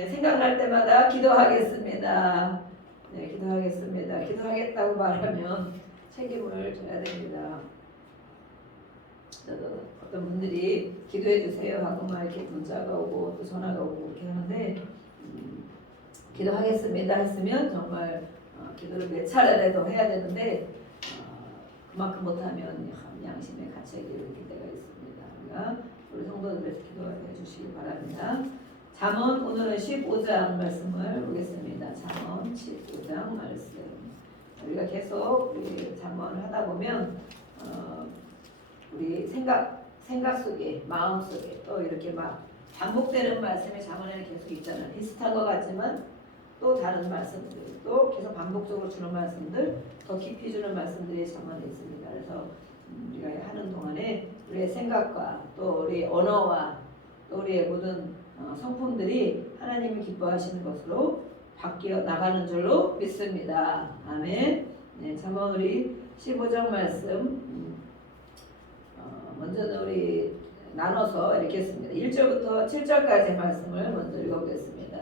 네, 생각날 때마다 기도하겠습니다. 네, 기도하겠습니다. 기도하겠다고 말하면 책임을 져야 됩니다. 어떤 분들이 기도해 주세요 하고 막 이렇게 문자가 오고 또 전화가 오고 이렇게 하는데 기도하겠습니다 했으면 정말 기도를 몇 차례라도 해야 되는데 그만큼 못하면 양심의 가책이 이렇게 때가 있습니다. 그러니까 우리 성도들에서 기도해 주시기 바랍니다. 잠언 오늘은 15장 말씀을 보겠습니다. 잠언 15장 말씀. 우리가 계속 우리 잠언을 하다 보면 우리 생각 속에 마음 속에 또 이렇게 막 반복되는 말씀이 잠언에는 계속 있잖아요. 비슷한 것 같지만 또 다른 말씀들 또 계속 반복적으로 주는 말씀들 더 깊이 주는 말씀들이 잠언에 있습니다. 그래서 우리가 하는 동안에 우리의 생각과 또 우리의 언어와 또 우리의 모든 성품들이 하나님이 기뻐하시는 것으로 바뀌어 나가는 줄로 믿습니다. 아멘. 네, 잠언 우리 15장 말씀 먼저는 우리 나눠서 읽겠습니다. 1절부터 7절까지 말씀을 먼저 읽어보겠습니다.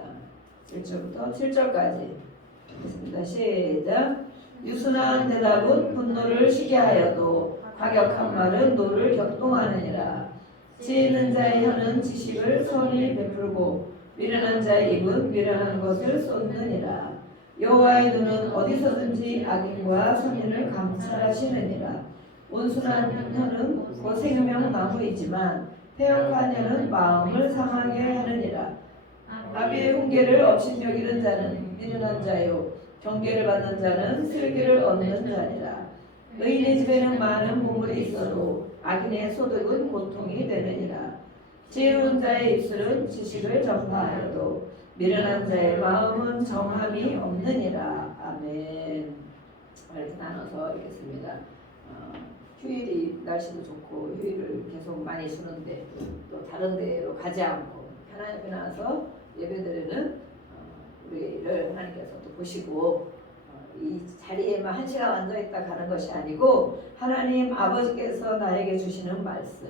1절부터 7절까지 읽겠습니다. 시작. 유순한 대답은 분노를 쉬게 하여도 과격한 말은 노를 격동하느니라. 지혜 있는 자의 혀는 지식을 선히 베풀고 미련한 자의 입은 미련한 것을 쏟느니라. 여호와의 눈은 어디서든지 악인과 선인을 감찰하시느니라. 온순한 혀는 곧 생명나무이지만 패역한 혀는 마음을 상하게 하느니라. 나비의 훈계를 업신여기는 자는 미련한 자요 경계를 받는 자는 슬기를 얻는 자니라. 의인의 집에는 많은 보물이 있어도 악인의 소득은 고통이 되느니라. 지혜로운 자의 입술은 지식을 전파하여도 미련한 자의 마음은 정함이 없느니라. 아멘. 이렇게 나눠서 읽겠습니다. 휴일이 날씨도 좋고 휴일을 계속 많이 주는데 또 다른 데로 가지 않고 하나님 앞에 나와서 예배드리는 우리를 하나님께서 또 보시고 이 자리에만 한 시간 앉아있다 가는 것이 아니고 하나님 아버지께서 나에게 주시는 말씀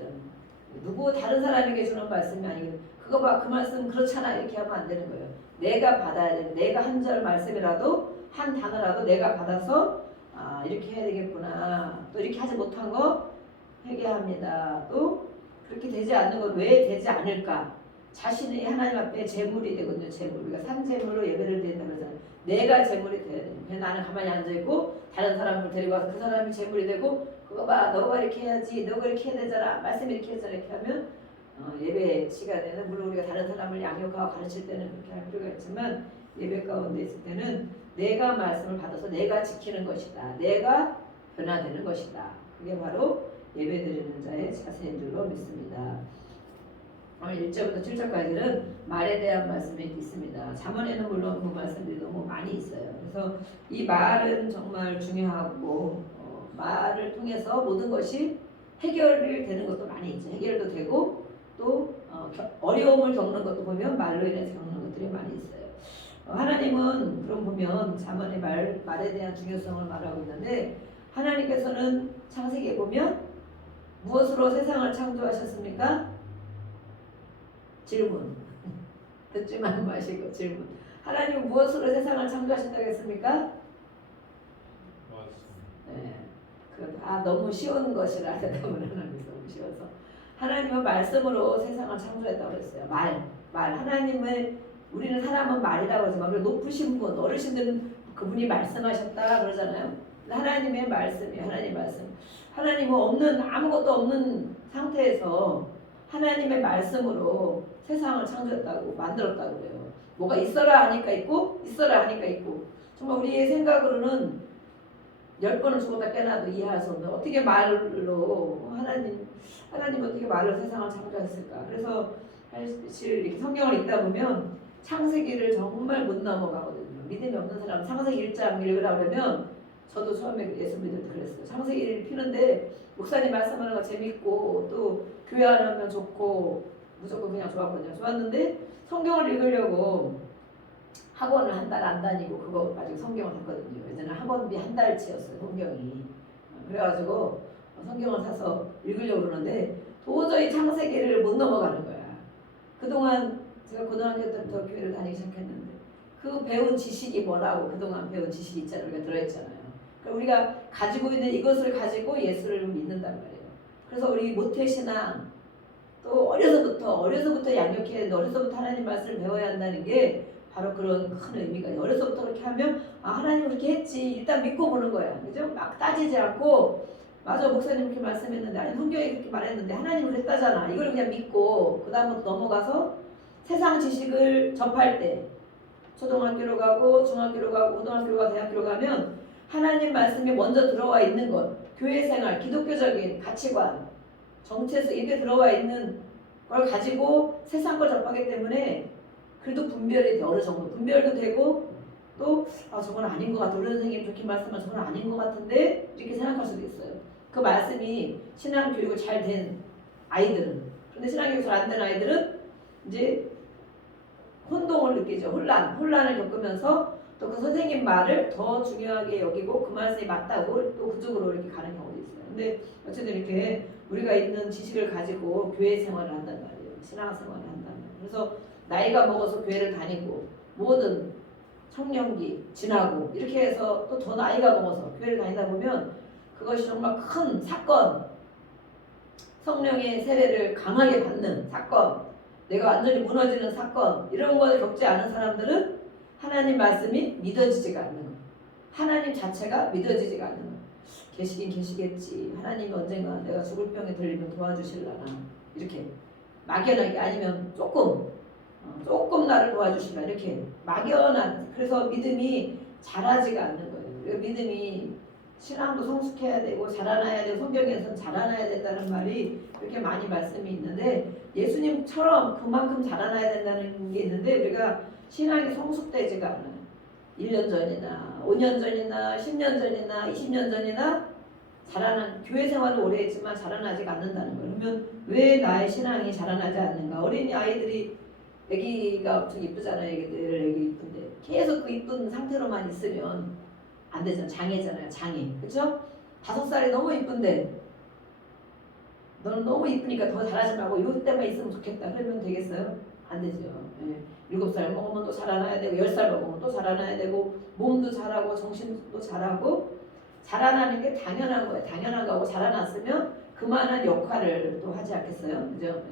누구 다른 사람에게 주는 말씀이 아니고 그거 봐 그 말씀 그렇잖아 이렇게 하면 안 되는 거예요. 내가 받아야 되는 내가 한 절 말씀이라도 한 단어라도 내가 받아서 이렇게 해야 되겠구나 또 이렇게 하지 못한 거 회개합니다. 또 그렇게 되지 않는 건 왜 되지 않을까 자신이 하나님 앞에 제물이 되거든요. 제물 우리가 산제물로 예배를 드린다 그러잖아요. 내가 제물이 돼야 돼요. 그냥 나는 가만히 앉아있고 다른 사람을 데리고 와서 그 사람이 제물이 되고 그거 봐 너가 이렇게 해야지 너가 이렇게 해야 되잖아 말씀 이렇게 했잖아 이렇게 하면 예배 시간에는 물론 우리가 다른 사람을 양육하고 가르칠 때는 그렇게 할 필요가 있지만 예배 가운데 있을 때는 내가 말씀을 받아서 내가 지키는 것이다. 내가 변화되는 것이다. 그게 바로 예배 드리는 자의 자세인 줄로 믿습니다. 오늘 1절부터 7절까지는 말에 대한 말씀이 있습니다. 잠언에는 물론 그 말씀들이 너무 많이 있어요. 그래서 이 말은 정말 중요하고 말을 통해서 모든 것이 해결이 되는 것도 많이 있죠. 해결도 되고 또 어려움을 겪는 것도 보면 말로 인해서 겪는 것들이 많이 있어요. 하나님은 그럼 보면 잠언의 말에 대한 중요성을 말하고 있는데 하나님께서는 창세기에 보면 무엇으로 세상을 창조하셨습니까? 질문. 듣지만 마시고 질문. 하나님은 무엇으로 세상을 창조하셨다고 했습니까? 네. 너무 쉬운 것이라 대답을 하는 게 너무 쉬워서 하나님은 말씀으로 세상을 창조했다고 했어요. 말. 하나님은 우리는 사람은 말이라고 하지만 그리고 높으신 분, 어르신들은 그분이 말씀하셨다 그러잖아요. 하나님의 말씀이에요. 하나님의 말씀. 하나님은 아무것도 없는 상태에서 하나님의 말씀으로 세상을 창조했다고 만들었다고 그래요. 뭐가 있어라 하니까 있고 있어라 하니까 있고 정말 우리의 생각으로는 10번을 죽었다 깨어나도 이해할 수 없는 어떻게 말로 하나님 어떻게 말로 세상을 창조했을까. 그래서 사실 이렇게 성경을 읽다 보면 창세기를 정말 못 넘어가거든요. 믿음이 없는 사람 창세기 1장 읽으라 그러면 저도 처음에 예수 믿을 때 그랬어요. 창세기를 피는데 목사님 말씀하는 거 재밌고 또 교회 안 하면 좋고 무조건 그냥 좋았거든요. 좋았는데 성경을 읽으려고 학원을 한 달 안 다니고 그거 가지고 성경을 샀거든요. 예전에 학원비 한 달치였어요. 성경이. 그래가지고 성경을 사서 읽으려고 그러는데 도저히 창세기를 못 넘어가는 거야. 그동안 제가 고등학교 때부터 교회를 다니기 그 배운 지식이 뭐라고 그동안 배운 지식이 있잖아요. 우리가 들어있잖아요. 그러니까 우리가 가지고 있는 이것을 가지고 예수를 믿는단 말이에요. 그래서 우리 모태신앙 또 어려서부터 양육해야 되는데 어려서부터 하나님 말씀을 배워야 한다는 게 바로 그런 큰 의미가 있어요. 어려서부터 그렇게 하면 하나님 그렇게 했지 일단 믿고 보는 거야. 그죠? 막 따지지 않고 맞아 목사님 그렇게 말씀했는데 아니 성경이 그렇게 말했는데 하나님 그랬다잖아. 이걸 그냥 믿고 그 다음부터 넘어가서 세상 지식을 접할 때 초등학교로 가고 중학교로 가고 고등학교로 가고 대학교로 가면 하나님 말씀이 먼저 들어와 있는 것 교회 생활, 기독교적인 가치관 정체성 이게 들어와 있는 걸 가지고 세상 걸 접하기 때문에 그래도 분별이 어느 정도 분별도 되고 또 저건 아닌 것 같아 우리 선생님 그렇게 말씀하면 저건 아닌 것 같은데 이렇게 생각할 수도 있어요. 그 말씀이 신앙 교육을 잘 된 아이들은 그런데 신앙 교육 잘 안 된 아이들은 이제 혼동을 느끼죠. 혼란을 겪으면서 또 그 선생님 말을 더 중요하게 여기고 그 말씀이 맞다고 또 그쪽으로 이렇게 가는 경우도 있어요. 근데 어쨌든 이렇게 우리가 있는 지식을 가지고 교회 생활을 한단 말이에요. 신앙 생활을 한단 말이에요. 그래서 나이가 먹어서 교회를 다니고 모든 청년기 지나고 이렇게 해서 또 더 나이가 먹어서 교회를 다니다 보면 그것이 정말 큰 사건 성령의 세례를 강하게 받는 사건 내가 완전히 무너지는 사건 이런 걸 겪지 않은 사람들은 하나님 말씀이 믿어지지가 않는 거예요. 하나님 자체가 믿어지지가 않는 거예요. 계시긴 계시겠지. 하나님이 언젠가 내가 죽을 병에 들리면 도와주실라나 이렇게 막연하게 아니면 조금 나를 도와주실라 이렇게 막연한 그래서 믿음이 자라지가 않는 거예요. 믿음이 신앙도 성숙해야 되고 자라나야 되고 성경에서는 자라나야 된다는 말이 그렇게 많이 말씀이 있는데 예수님처럼 그만큼 자라나야 된다는 게 있는데 우리가 신앙이 성숙되지가 않아요. 1년 전이나 5년 전이나 10년 전이나 20년 전이나 자라난 교회 생활을 오래 했지만 자라나지 않는다는 거예요. 그러면 왜 나의 신앙이 자라나지 않는가? 어린이 아이들이 애기가 엄청 이쁘잖아요. 애기 이쁜데 계속 그 이쁜 상태로만 있으면 안 되잖아. 장애잖아요. 장애. 그렇죠? 5살이 너무 이쁜데 너는 너무 이쁘니까 더 잘하지 말고 이때만 있으면 좋겠다. 그러면 되겠어요? 안 되죠. 7살 먹으면 또 자라나야 되고 10살 먹으면 또 자라나야 되고 몸도 자라고 정신도 자라고 자라나는 게 당연한 거예요. 당연한 거고 자라났으면 그만한 역할을 또 하지 않겠어요? 그죠?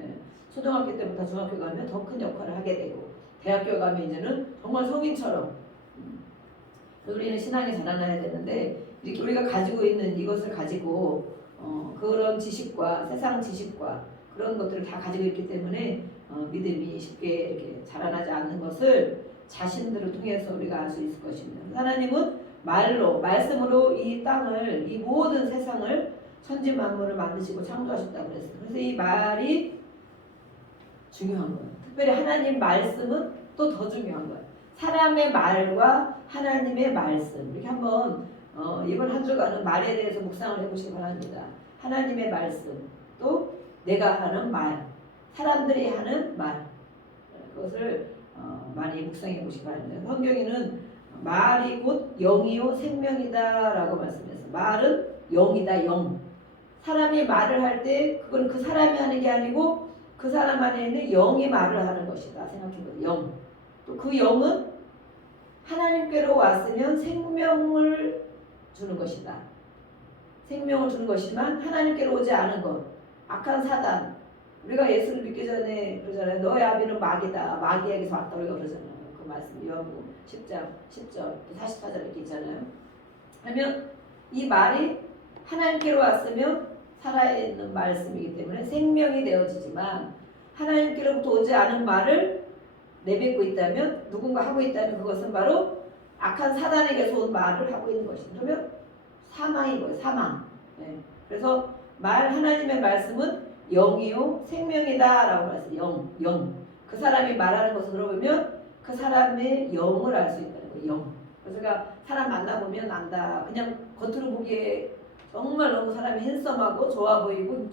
초등학교 때부터 중학교 가면 더 큰 역할을 하게 되고 대학교 가면 이제는 정말 성인처럼 우리는 신앙이 자라나야 되는데 이렇게 우리가 가지고 있는 이것을 가지고 그런 지식과 세상 지식과 그런 것들을 다 가지고 있기 때문에 믿음이 쉽게 이렇게 자라나지 않는 것을 자신들을 통해서 우리가 알 수 있을 것입니다. 하나님은 말씀으로 이 땅을 이 모든 세상을 천지 만물을 만드시고 창조하셨다고 그랬어요. 그래서 이 말이 중요한 거예요. 특별히 하나님 말씀은 또 더 중요한 거예요. 사람의 말과 하나님의 말씀 이렇게 한번 이번 한 주간은 말에 대해서 묵상을 해보시기 바랍니다. 하나님의 말씀 또 내가 하는 말 사람들이 하는 말 그것을 많이 묵상해 보시기 바랍니다. 성경에는 말이 곧 영이요 생명이다 라고 말씀했어요. 말은 영이다 영 사람이 말을 할 때 그건 그 사람이 하는 게 아니고 그 사람 안에 있는 영이 말을 하는 것이다 생각해보세요. 영. 또 그 영은 하나님께로 왔으면 생명을 주는 것이다. 생명을 주는 것이지만 하나님께로 오지 않은 것 악한 사단 우리가 예수를 믿기 전에 그러잖아요. 너의 아비는 마귀다. 마귀에게서 왔다고 그러잖아요. 그 말씀 요한복음 10장 10절 44절 이렇게 있잖아요. 그러면 이 말이 하나님께로 왔으면 살아있는 말씀이기 때문에 생명이 되어지지만 하나님께로부터 오지 않은 말을 내뱉고 있다면 누군가 하고 있다면 그것은 바로 악한 사단에게서 온 말을 하고 있는 것입니다. 그러면 사망인 거예요. 사망. 그래서 하나님의 말씀은 영이요 생명이다 라고 말했어요. 영. 그 사람이 말하는 것을 들어보면 그 사람의 영을 알 수 있다는 거예요. 영. 그래서 그러니까 사람 만나보면 안다. 그냥 겉으로 보기에 정말 너무 사람이 핸섬하고 좋아 보이고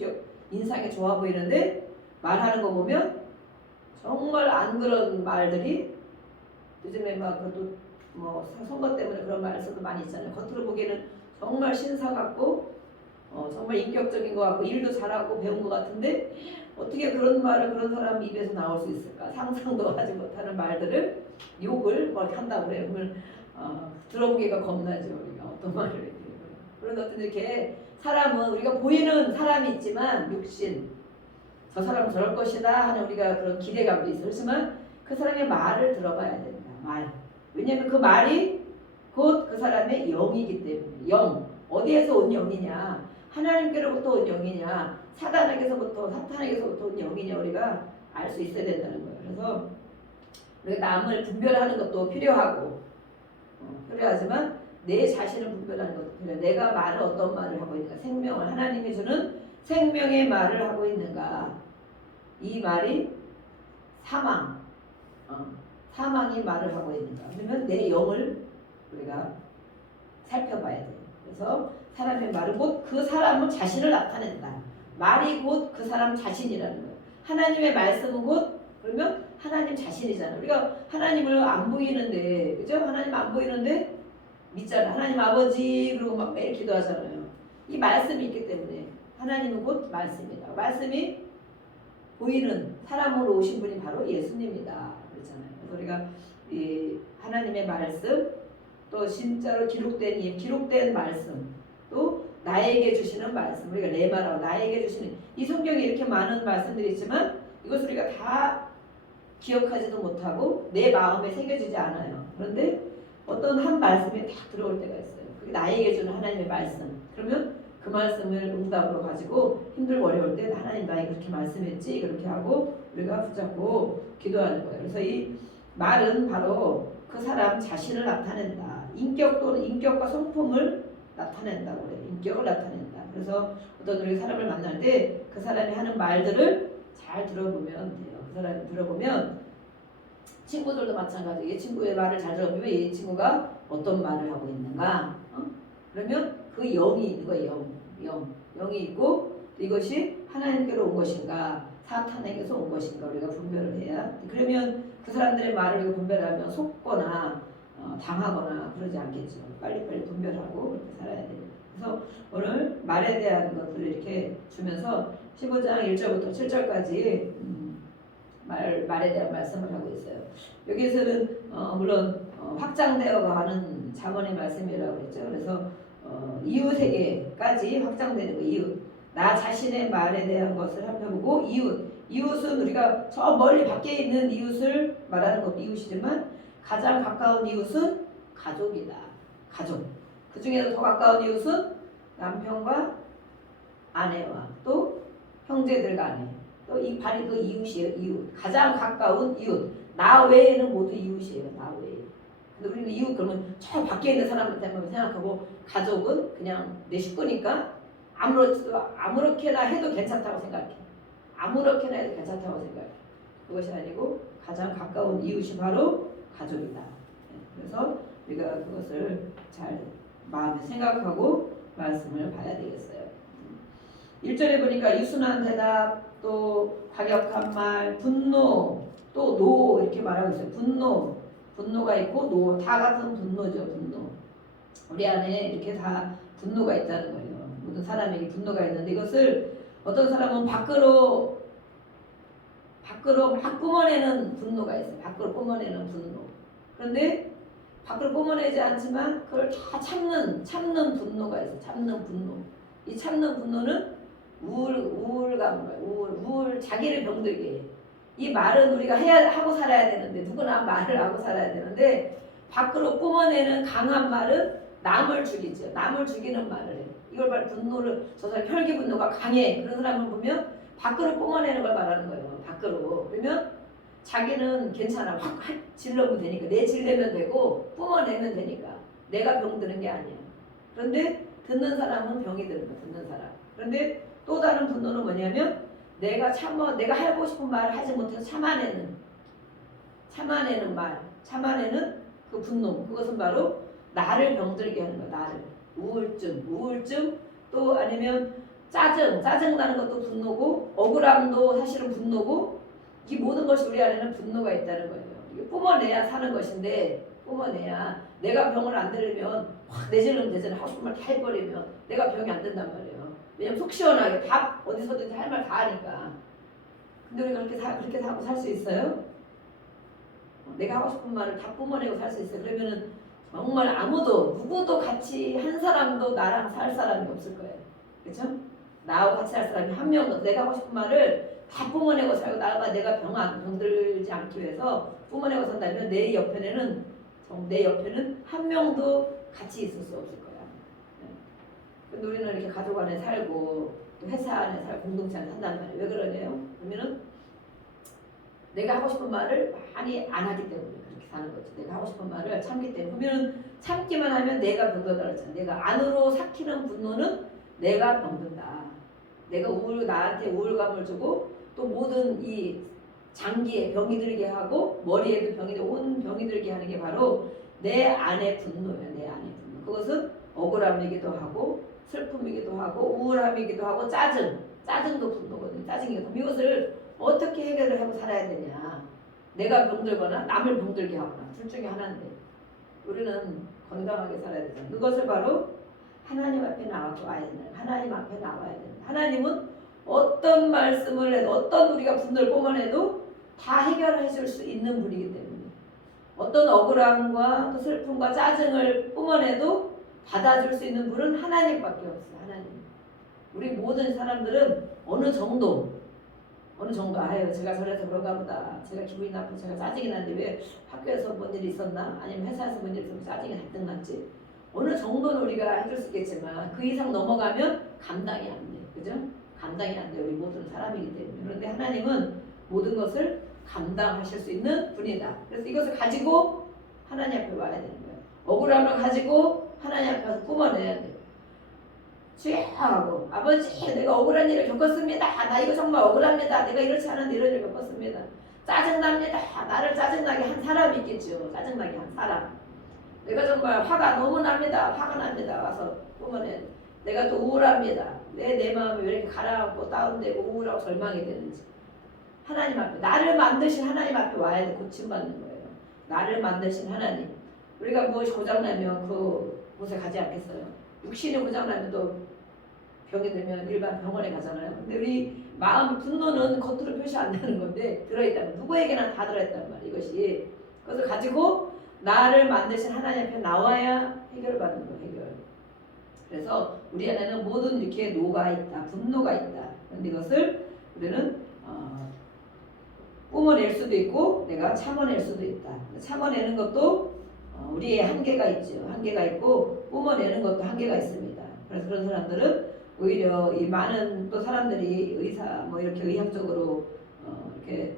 인상이 좋아 보이는데 말하는 거 보면 정말 안 그런 말들이 요즘에 막 그것도 뭐 선거 때문에 그런 말씀도 많이 있잖아요. 겉으로 보기에는 정말 신사 같고 정말 인격적인 것 같고 일도 잘하고 배운 것 같은데 어떻게 그런 말을 그런 사람 입에서 나올 수 있을까? 상상도 하지 못하는 말들을 욕을 막 한다고 그래요. 그러면 들어보기가 겁나죠. 우리가 어떤 말을 이렇게. 그런데 어떤 이렇게 사람은 우리가 보이는 사람이 있지만 육신, 저 사람은 저럴 것이다 하는 우리가 그런 기대감도 있어요. 그렇지만 그 사람의 말을 들어봐야 된다. 말. 왜냐하면 그 말이 곧 그 사람의 영이기 때문에. 영. 어디에서 온 영이냐? 하나님께로부터 온 영이냐? 사탄에게서부터 온 영이냐? 우리가 알 수 있어야 된다는 거예요. 그래서 우리가 남을 분별하는 것도 필요하고 필요하지만 내 자신을 분별하는 것도 필요해. 내가 말을 어떤 말을 하고 있는가? 생명을 하나님이 주는 생명의 말을 하고 있는가? 이 말이 사망, 사망이 말을 하고 있는가? 그러면 내 영을 우리가 살펴봐야 돼요. 그래서 사람의 말은 곧 그 사람은 자신을 나타낸다. 말이 곧 그 사람 자신이라는 거예요. 하나님의 말씀은 곧 그러면 하나님 자신이잖아요. 우리가 하나님을 안 보이는데, 그죠? 하나님 안 보이는데 믿잖아. 하나님 아버지 그러고 막 매일 기도하잖아요. 이 말씀이 있기 때문에 하나님은 곧 말씀이다. 말씀이 보이는 사람으로 오신 분이 바로 예수님이다. 그렇잖아요. 그래서 우리가 이 하나님의 말씀 또 진짜로 기록된 말씀 또 나에게 주시는 말씀 우리가 레마라고 나에게 주시는 이 성경에 이렇게 많은 말씀들이 있지만 이것을 우리가 다 기억하지도 못하고 내 마음에 새겨지지 않아요. 그런데 어떤 한 말씀이 딱 들어올 때가 있어요. 그게 나에게 주는 하나님의 말씀. 그러면 그 말씀을 응답으로 가지고 힘들고 어려울 때 하나님 나에게 그렇게 말씀했지 그렇게 하고 우리가 붙잡고 기도하는 거예요. 그래서 이 말은 바로 그 사람 자신을 나타낸다. 인격 또는 인격과 성품을 나타낸다고 그래요. 인격을 나타낸다. 그래서 어떤 우리 사람을 만날 때 그 사람이 하는 말들을 잘 들어보면 돼요. 그 사람이 들어보면 친구들도 마찬가지예요. 이 친구의 말을 잘 들어보면 이 친구가 어떤 말을 하고 있는가. 그러면 그 영이 있는 거예요. 영이 있고 이것이 하나님께로 온 것인가 사탄에게서 온 것인가 우리가 분별을 해야. 그러면 그 사람들의 말을 우리가 분별하면 속거나 당하거나 그러지 않겠죠. 빨리빨리 분별하고 그렇게 살아야 돼요. 그래서 오늘 말에 대한 것들을 이렇게 주면서 15장 1절부터 7절까지 말에 대한 말씀을 하고 있어요. 여기에서는 물론 확장되어 가는 잠언의 말씀이라고 그랬죠. 그래서 이웃에게까지 확장되는 거. 이웃. 나 자신의 말에 대한 것을 살펴보고 이웃은 우리가 저 멀리 밖에 있는 이웃을 말하는 것도 이웃이지만 가장 가까운 이웃은 가족이다. 가족. 그 중에서 더 가까운 이웃은 남편과 아내와 또 형제들 간에 또 이 바로 그 이웃이에요. 이웃. 가장 가까운 이웃. 나 외에는 모두 이웃이에요. 나 외에. 근데 우리는 이웃 그러면 저 밖에 있는 사람한테만 생각하고 가족은 그냥 내 식구니까 아무렇게나 해도 괜찮다고 생각해. 아무렇게나 해도 괜찮다고 생각해. 그것이 아니고 가장 가까운 이웃이 바로 가족이다. 그래서 우리가 그것을 잘 마음에 생각하고 말씀을 봐야 되겠어요. 1절에 보니까 유순한 대답, 또 과격한 말, 분노, 또 노 이렇게 말하고 있어요. 분노가 있고 노, 다 같은 분노죠. 분노. 우리 안에 이렇게 다 분노가 있다는 거예요. 모든 사람에게 분노가 있는데 이것을 어떤 사람은 밖으로 막 뿜어내는 분노가 있어요. 밖으로 뿜어내는 분노. 그런데 밖으로 뿜어내지 않지만 그걸 다 참는 분노가 있어요. 참는 분노. 이 참는 분노는 우울감을 우울 자기를 병들게 해. 이 말은 우리가 하고 살아야 되는데 누구나 말을 하고 살아야 되는데 밖으로 뿜어내는 강한 말은 남을 죽이죠. 남을 죽이는 말을 해. 이걸 말 분노를 저 사람 혈기 분노가 강해. 그런 사람을 보면 밖으로 뿜어내는 걸 말하는 거예요. 밖으로. 그러면 자기는 괜찮아. 확 질러면 되니까. 내 질내면 되고 뿜어내면 되니까. 내가 병드는 게 아니야. 그런데 듣는 사람은 병이 드는 거야. 듣는 사람. 그런데 또 다른 분노는 뭐냐면 내가 하고 싶은 말을 하지 못해서 참아내는 말. 참아내는 그 분노. 그것은 바로 나를 병들게 하는 거야. 나를. 우울증 또 아니면 짜증나는 것도 분노고 억울함도 사실은 분노고 이 모든 것이 우리 안에는 분노가 있다는 거예요. 이게 뿜어내야 사는 것인데 뿜어내야 내가 병을 안 들으면 확 내질르면 되잖아. 하고 싶은 말 다 해버리면 내가 병이 안 된단 말이에요. 왜냐면 속 시원하게 밥 어디서든지 할 말 다 하니까. 근데 우리가 그렇게 하고 살 수 있어요? 내가 하고 싶은 말을 다 뿜어내고 살 수 있어요. 그러면은 정말 아무도 누구도 같이 한 사람도 나랑 살 사람이 없을 거예요. 그렇죠? 나하고 같이 할 사람이 한 명도 내가 하고 싶은 말을 다 뿜어내고 살고 내가 병들지 않기 위해서 뿜어내고 산다면 내 옆에는 한 명도 같이 있을 수 없을 거야. 근데 우리는 이렇게 가족 안에 살고 또 회사 안에 살고 공동체 안에 산단 말이에요. 왜 그러냐요? 그러면은 내가 하고 싶은 말을 많이 안 하기 때문에 그렇게 사는 거죠. 내가 하고 싶은 말을 참기 때문에. 그러면 참기만 하면 내가 병든다 그랬잖아요. 내가 안으로 삭히는 분노는 내가 병든다. 내가 나한테 우울감을 주고 또 모든 이 장기에 병이 들게 하고 머리에도 온 병이 들게 하는 게 바로 내 안의 분노예요. 내 안의 분노. 그것은 억울함이기도 하고 슬픔이기도 하고 우울함이기도 하고 짜증도 분노거든요. 짜증이기도 하고 이것을 어떻게 해결을 하고 살아야 되냐. 내가 병들거나 남을 병들게 하거나 둘 중에 하나인데 우리는 건강하게 살아야 되잖아요. 그것을 바로 하나님 앞에 나와야 된다. 하나님 앞에 나와야 된다. 하나님은 어떤 말씀을 해도 어떤 우리가 분노를 뿜어내도 다 해결해 줄 수 있는 분이기 때문에 어떤 억울함과 또 슬픔과 짜증을 뿜어내도 받아줄 수 있는 분은 하나님밖에 없어요. 하나님. 우리 모든 사람들은 어느 정도 아유 제가 저래서 그런가 보다 제가 기분이 나쁘고 제가 짜증이 나는데 왜 학교에서 뭔 일이 있었나 아니면 회사에서 뭔 일이 있었나 짜증이 잔뜩 났지 어느 정도는 우리가 해줄 수 있겠지만 그 이상 넘어가면 감당이 안 돼. 그죠? 감당이 안 돼. 우리 모든 사람이기 때문에. 그런데 하나님은 모든 것을 감당하실 수 있는 분이다. 그래서 이것을 가지고 하나님 앞에 와야 되는 거예요. 억울함을 가지고 하나님 앞에서 뿜어내야 돼요. 주여하고 아버지 내가 억울한 일을 겪었습니다. 나 이거 정말 억울합니다. 내가 이렇지 않은데 이런 일을 겪었습니다. 짜증납니다. 나를 짜증나게 한 사람이 있겠죠. 짜증나게 한 사람. 내가 정말 화가 너무 납니다. 화가 납니다. 와서 보면은 내가 또 우울합니다. 내 마음이 왜 이렇게 가라앉고 다운되고 우울하고 절망이 되는지 하나님 앞에 나를 만드신 하나님 앞에 와야 돼. 고침받는 거예요. 나를 만드신 하나님. 우리가 무엇이 고장나면 그 곳에 가지 않겠어요. 육신이 고장나면 또 병이 들면 일반 병원에 가잖아요. 근데 우리 마음 분노는 겉으로 표시 안 나는 건데 들어있다면 누구에게나 다 들어있단 말이에요. 이것이 그것을 가지고 나를 만드신 하나님 앞에 나와야 해결받는 거예요. 해결. 그래서 우리 안에는 모든 이렇게 노가 있다. 분노가 있다. 그런데 이것을 우리는 뿜어낼 수도 있고 내가 참아낼 수도 있다. 참아내는 것도 우리의 한계가 있죠. 한계가 있고 뿜어내는 것도 한계가 있습니다. 그래서 그런 사람들은 오히려 이 많은 또 사람들이 의사 뭐 이렇게 의학적으로 이렇게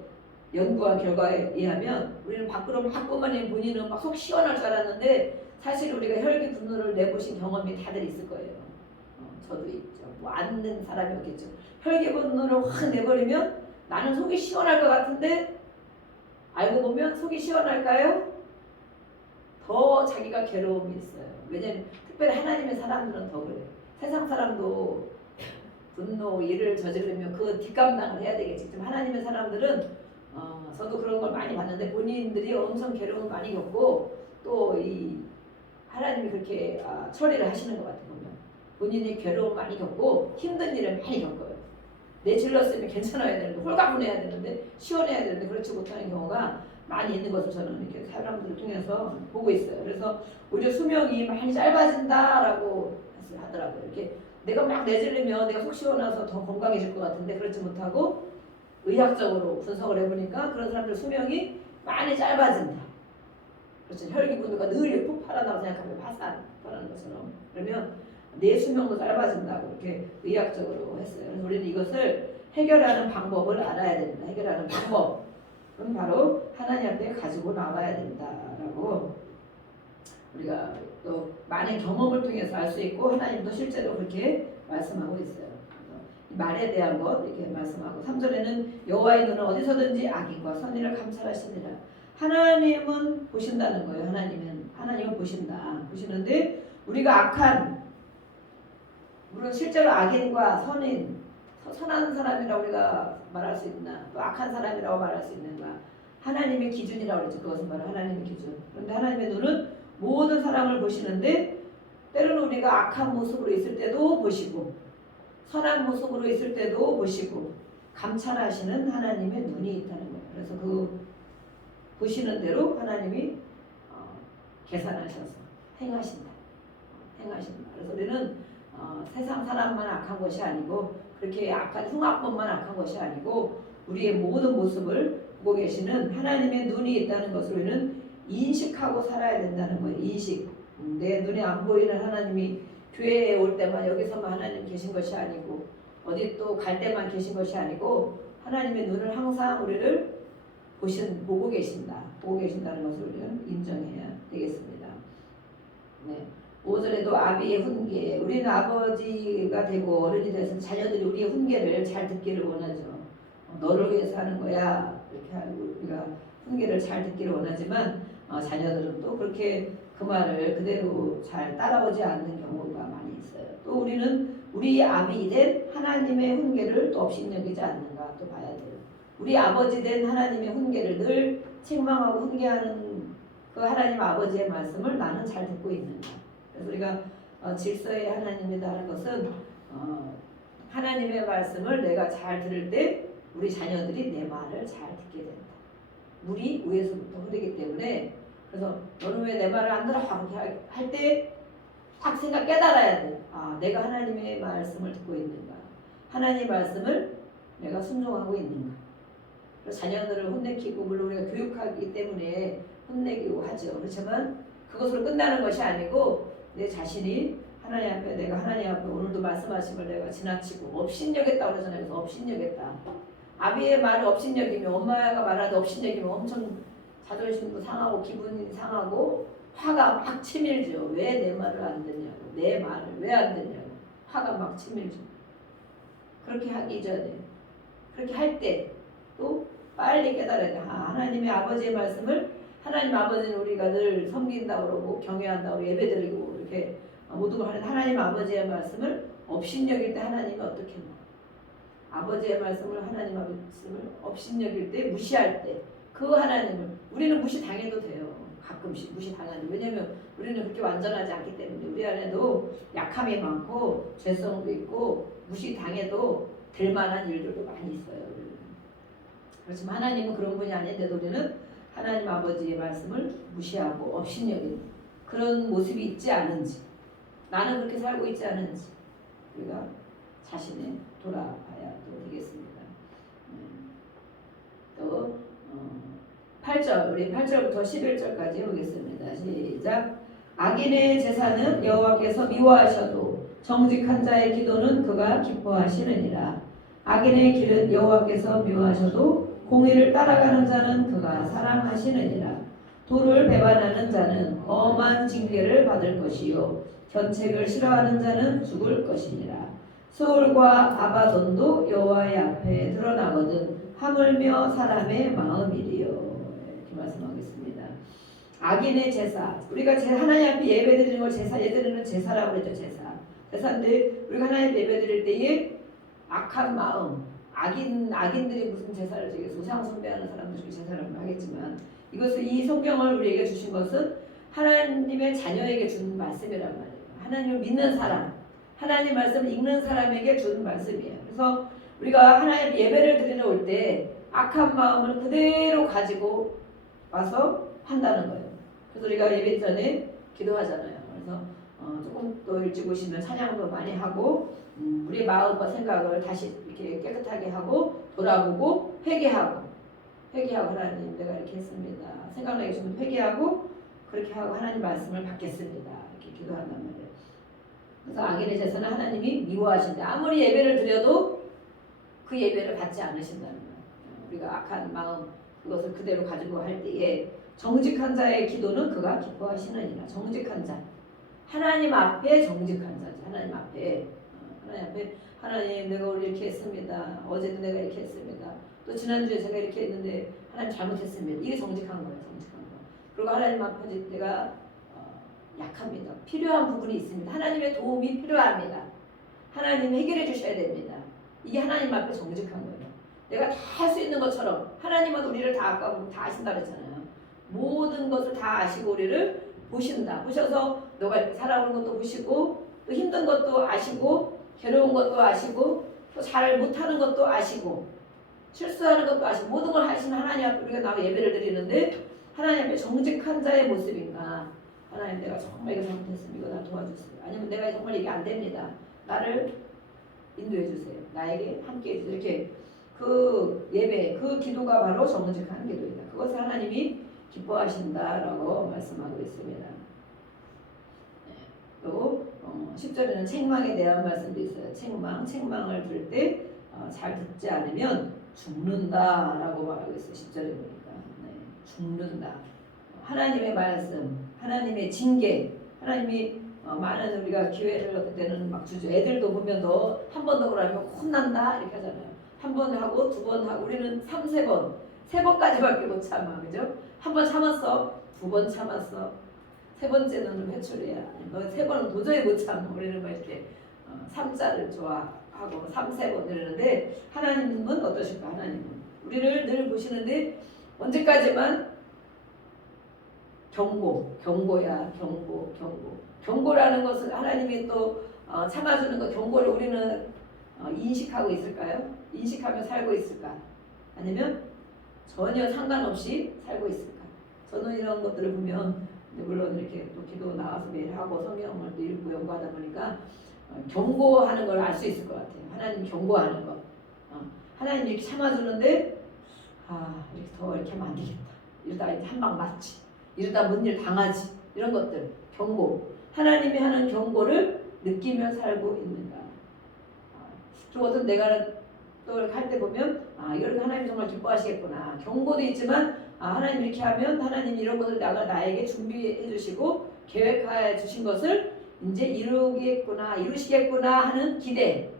연구한 결과에 의하면 우리는 밖으로 막 뿜어내는 본인은 막 속 시원할 줄 알았는데 사실 우리가 혈기 분노를 내보신 경험이 다들 있을 거예요. 저도 있죠. 뭐 안 는 사람이 없겠죠. 혈기 분노를 확 내버리면 나는 속이 시원할 것 같은데 알고 보면 속이 시원할까요? 더 자기가 괴로움이 있어요. 왜냐하면 특별히 하나님의 사람들은 더 그래요. 세상 사람도 분노 일을 저지르면 그 뒷감당을 해야 되겠지. 지금 하나님의 사람들은 저도 그런 걸 많이 봤는데 본인들이 엄청 괴로움을 많이 겪고 또 이 하나님이 그렇게 처리를 하시는 것 같아요. 보면 본인이 괴로움 많이 겪고 힘든 일을 많이 겪어요. 내 질렀으면 괜찮아야 되는데 홀가분해야 되는데 시원해야 되는데 그렇지 못하는 경우가 많이 있는 것을 저는 이렇게 사람들을 통해서 보고 있어요. 그래서 오히려 수명이 많이 짧아진다라고 하더라고요. 이렇게 내가 막 내질르면 내가 속 시원해서 더 건강해질 것 같은데 그렇지 못하고 의학적으로 분석을 해보니까 그런 사람들 수명이 많이 짧아진다. 그렇죠. 혈기 분노가 늘 폭발한다고 생각하면 화산 폭발하는 것처럼 그러면 내 수명도 짧아진다고 이렇게 의학적으로 했어요. 그래서 우리는 이것을 해결하는 방법을 알아야 됩니다. 해결하는 방법은 바로 하나님 앞에 가지고 나와야 된다라고 우리가 또 많은 경험을 통해서 알 수 있고 하나님도 실제로 그렇게 말씀하고 있어요. 말에 대한 것 이렇게 말씀하고 3절에는 여호와의 눈은 어디서든지 악인과 선인을 감찰하시니라. 하나님은 보신다는 거예요. 하나님은 보시는데 우리가 악한 물론 실제로 악인과 선인 선한 사람이라고 우리가 말할 수 있나 또 악한 사람이라고 말할 수 있는가 하나님의 기준이라고 그랬죠. 그것은 바로 하나님의 기준. 그런데 하나님의 눈은 모든 사람을 보시는데 때로는 우리가 악한 모습으로 있을 때도 보시고 선한 모습으로 있을 때도 보시고 감찰하시는 하나님의 눈이 있다는 거예요. 그래서 그 보시는 대로 하나님이 계산하셔서 행하신다. 행하신다. 그래서 우리는 세상 사람만 악한 것이 아니고 그렇게 악한 흉악범만 악한 것이 아니고 우리의 모든 모습을 보고 계시는 하나님의 눈이 있다는 것을 우리는 인식하고 살아야 된다는 거예요. 인식. 내 눈에 안 보이는 하나님이 교회에 올 때만 여기서만 하나님 계신 것이 아니고 어디 또 갈 때만 계신 것이 아니고 하나님의 눈을 항상 우리를 보고 계신다. 보고 계신다는 것을 우리는 인정해야 되겠습니다. 네. 5절에도 아비의 훈계. 우리는 아버지가 되고 어른이 돼서 자녀들이 우리의 훈계를 잘 듣기를 원하죠. 너를 위해서 하는 거야. 이렇게 하고 우리가 훈계를 잘 듣기를 원하지만 자녀들은 또 그렇게 그 말을 그대로 잘 따라오지 않는 경우가 많이 있어요. 또 우리는 우리 아비 된 하나님의 훈계를 또 업신여기지 않는가 또 봐야 돼요. 우리 아버지 된 하나님의 훈계를 늘 책망하고 훈계하는 그 하나님 아버지의 말씀을 나는 잘 듣고 있는가. 그래서 우리가 질서의 하나님이라는 것은 하나님의 말씀을 내가 잘 들을 때 우리 자녀들이 내 말을 잘 듣게 된다. 물이 위에서부터 흐르기 때문에 그래서 너는 왜 내 말을 안 들어? 이렇게 할 때 딱 깨달아야 돼. 내가 하나님의 말씀을 듣고 있는가? 하나님의 말씀을 내가 순종하고 있는가? 그래서 자녀들을 혼내키고 물론 우리가 교육하기 때문에 혼내기도 하죠. 그렇지만 그것으로 끝나는 것이 아니고 내 자신이 하나님 앞에 내가 하나님 앞에 오늘도 말씀하신 걸 내가 지나치고 업신여겼다 그러잖아요. 그래서 업신여겼다. 아비의 말을 업신여기면 엄마가 말하는 업신여기면 엄청 자존심도 상하고 기분이 상하고 화가 막 치밀죠. 왜 내 말을 안 듣냐고. 내 말을 왜 안 듣냐고. 화가 막 치밀죠. 그렇게 하기 전에 그렇게 할 때 또 빨리 깨달아야 돼. 하나님의 아버지의 말씀을 하나님 아버지는 우리가 늘 섬긴다고 그러고 경외한다고 예배드리고 이렇게 모든 걸 하는 하나님 아버지의 말씀을 업신여길 때 하나님이 어떻게 했나. 아버지의 말씀을 하나님 말씀을 업신여길 때 무시할 때 그 하나님을 우리는 무시당해도 돼요. 가끔씩 무시당하는. 왜냐하면 우리는 그렇게 완전하지 않기 때문에 우리 안에도 약함이 많고 죄성도 있고 무시당해도 될 만한 일들도 많이 있어요. 그렇지만 하나님은 그런 분이 아닌데도 우리는 하나님 아버지의 말씀을 무시하고 업신여기는 그런 모습이 있지 않은지 나는 그렇게 살고 있지 않은지 우리가 자신에 돌아봐야 또 되겠습니다. 또 8절 우리 8절부터 11절까지 보겠습니다. 시작. 악인의 제사는 여호와께서 미워하셔도 정직한 자의 기도는 그가 기뻐하시느니라. 악인의 길은 여호와께서 미워하셔도 공의를 따라가는 자는 그가 사랑하시느니라. 도를 배반하는 자는 엄한 징계를 받을 것이요 견책을 싫어하는 자는 죽을 것이니라. 소울과 아바돈도 여호와의 앞에 드러나거든 하물며 사람의 마음이리요. 이렇게 말씀하겠습니다. 악인의 제사 우리가 하나님 앞에 예배드리는 걸 제사 예드리는 제사라고 그랬죠. 제사인데 우리가 하나님 예배드릴 때에 악한 마음 악인들이 무슨 제사를 지게 조상 숭배하는 사람들이 제사를 하겠지만 이것을 이 성경을 우리에게 주신 것은 하나님의 자녀에게 준 말씀이란 말이에요. 하나님을 믿는 사람 하나님 말씀을 읽는 사람에게 준 말씀이에요. 그래서 우리가 하나님 예배를 드리러 올 때 악한 마음을 그대로 가지고 와서 한다는 거예요. 그래서 우리가 예배 전에 기도하잖아요. 그래서 조금 또 일찍 오시면 찬양도 많이 하고 우리의 마음과 생각을 다시 이렇게 깨끗하게 하고 돌아보고 회개하고 하나님 내가 이렇게 했습니다. 생각나게 주면 회개하고 그렇게 하고 하나님 말씀을 받겠습니다. 이렇게 기도한단 말이에요. 그래서 악인의 제사는 하나님이 미워하신다. 아무리 예배를 드려도 그 예배를 받지 않으신다는 거예요. 우리가 악한 마음 그것을 그대로 가지고 할 때에 정직한 자의 기도는 그가 기뻐하시느니라. 정직한 자 하나님 앞에 정직한 자죠. 하나님 앞에 하나님 내가 오늘 이렇게 했습니다. 어제도 내가 이렇게 했습니다. 또 지난주에 제가 이렇게 했는데 하나님 잘못했습니다. 이게 정직한 거예요. 정직한 거. 그리고 하나님 앞에 내가 약합니다. 필요한 부분이 있습니다. 하나님의 도움이 필요합니다. 하나님 해결해 주셔야 됩니다. 이게 하나님 앞에 정직한 거예요. 내가 다 할 수 있는 것처럼 하나님은 우리를 다 아까 다 아신다 그랬잖아요. 모든 것을 다 아시고 우리를 보신다. 보셔서 너가 이렇게 살아오는 것도 보시고 또 힘든 것도 아시고 괴로운 것도 아시고 또 잘 못하는 것도 아시고 실수하는 것도 아시고 모든 걸 하시는 하나님 앞에 우리가 나와 예배를 드리는데 하나님 앞에 정직한 자의 모습인가? 하나님 내가 정말 이거 잘못했으면 이거 나 도와주세요. 아니면 내가 정말 이게 안 됩니다. 나를 인도해 주세요. 나에게 함께 해주세요. 이렇게 그 예배, 그 기도가 바로 정직한 기도이다. 그것을 하나님이 기뻐하신다라고 말씀하고 있습니다. 또 10절에는 책망에 대한 말씀도 있어요. 책망을 들을 때 잘 듣지 않으면 죽는다라고 말하고 있어요. 10절에 보니까 죽는다. 하나님의 말씀, 하나님의 징계, 하나님이 많은 우리가 기회를 어떨 때는 막 주죠. 애들도 보면 너 한 번 더 그러면 혼난다 이렇게 하잖아요. 한 번 하고 두 번 하고 우리는 3, 4번, 3번까지밖에 못 참아, 그죠? 한 번 참았어, 2번 참았어, 3번째는 회초리야. 너 3번은 도저히 못 참아. 우리는 막 이렇게 3자를 좋아하고 3, 4번 이러는데 하나님은 어떠실까? 하나님은 우리를 늘 보시는데 언제까지만 경고야, 경고라는 것은 하나님이 또 참아주는 것, 경고를 우리는 인식하고 있을까요? 인식하며 살고 있을까? 아니면 전혀 상관없이 살고 있을까? 저는 이런 것들을 보면 물론 이렇게 또 기도 나와서 매일 하고 성경을 또 읽고 연구하다 보니까 경고하는 걸 알 수 있을 것 같아요. 하나님 경고하는 것. 하나님 이렇게 참아주는데 이렇게 더 이렇게 하면 안 되겠다. 이러다 이렇게 한 방 맞지. 이러다 뭔 일 당하지. 이런 것들. 경고. 하나님이 하는 경고를 느끼며 살고 있는가. 그리고 어떤 내가 또 이렇게 할 때 보면 이걸 하나님 정말 기뻐하시겠구나. 경고도 있지만 하나님 이렇게 하면 하나님 이런 것을 나에게 준비해 주시고 계획해 주신 것을 이제 이루시겠구나 하는 기대.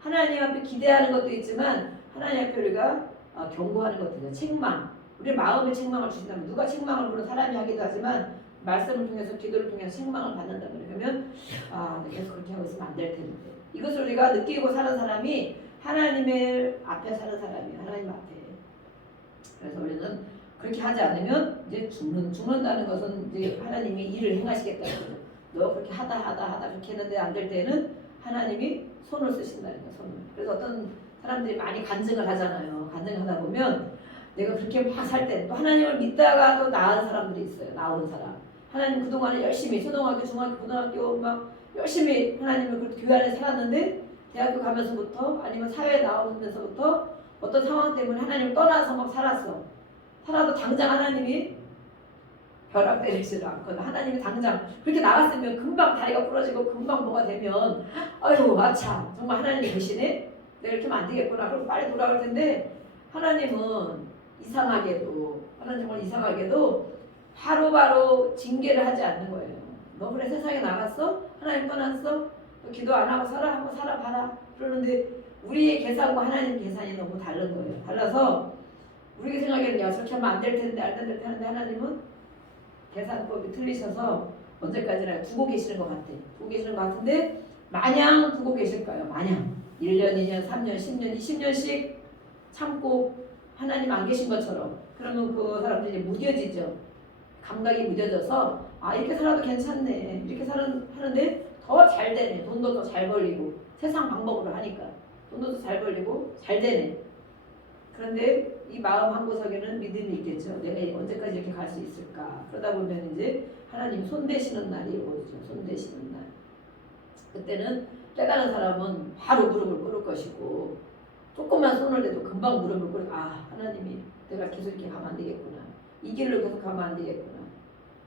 하나님 앞에 기대하는 것도 있지만 하나님 앞에 우리가 경고하는 것도 있죠. 책망. 우리 마음에 책망을 주신다면 누가 책망을 물론 사람이 하기도 하지만 말씀을 통해서 기도를 통해서 책망을 받는다면 그러면 내가 계속 그렇게 하고 있으면 안 될 텐데. 이것을 우리가 느끼고 사는 사람이 하나님의 앞에 사는 사람이에요. 하나님 앞에. 그래서 우리는 그렇게 하지 않으면 이제 죽는다는 것은 이제 하나님이 일을 행하시겠다는 거죠. 너 그렇게 하다 그렇게 했는데 안 될 때는 하나님이 손을 쓰신다는 거예요. 손을. 그래서 어떤 사람들이 많이 간증을 하잖아요. 간증하다 보면 내가 그렇게 막 살 때 또 하나님을 믿다가도 나은 사람들이 있어요. 나온 사람. 하나님 그동안에 열심히 초등학교, 중학교, 고등학교 막 열심히 하나님을 그 교회 안에 살았는데 대학교 가면서부터 아니면 사회에 나오면서부터 어떤 상황 때문에 하나님을 떠나서 막 살아도 당장 하나님이 벼락 때리지도 않거든. 하나님이 당장 그렇게 나갔으면 금방 다리가 부러지고 금방 뭐가 되면 아유 아차 정말 하나님이 계시네? 내가 이렇게 하면 안 되겠구나. 그럼 빨리 돌아올 텐데 하나님은 하나님 정말 이상하게도 바로바로 징계를 하지 않는 거예요. 너 그래 세상에 나갔어? 하나님 떠났어? 너 기도 안 하고 한번 살아봐라. 그러는데 우리의 계산과 하나님 계산이 너무 다른 거예요. 달라서 우리가 생각에는 야 저렇게 하면 안 될 텐데 하는데 하나님은 계산법이 틀리셔서 언제까지나 두고 계시는 것 같아. 두고 계시는 것 같은데 마냥 두고 계실까요? 마냥 1년, 2년, 3년, 10년, 20년씩 참고 하나님 안 계신 것처럼 그러면 그 사람들이 무뎌지죠. 감각이 무뎌져서 이렇게 살아도 괜찮네. 이렇게 하는데 더 잘 되네. 돈도 더 잘 벌리고 세상 방법으로 하니까 돈도 더 잘 벌리고 잘 되네. 그런데 이 마음 한구석에는 믿음이 있겠죠. 내가 언제까지 이렇게 갈 수 있을까? 그러다 보면 이제 하나님 손대시는 날이 오죠. 손대시는 날. 그때는 깨달은 사람은 바로 무릎을 꿇을 것이고 조금만 손을 대도 금방 무릎을 꿇고 하나님이 내가 계속 이렇게 가면 안 되겠구나. 이 길로 계속 가면 안 되겠구나.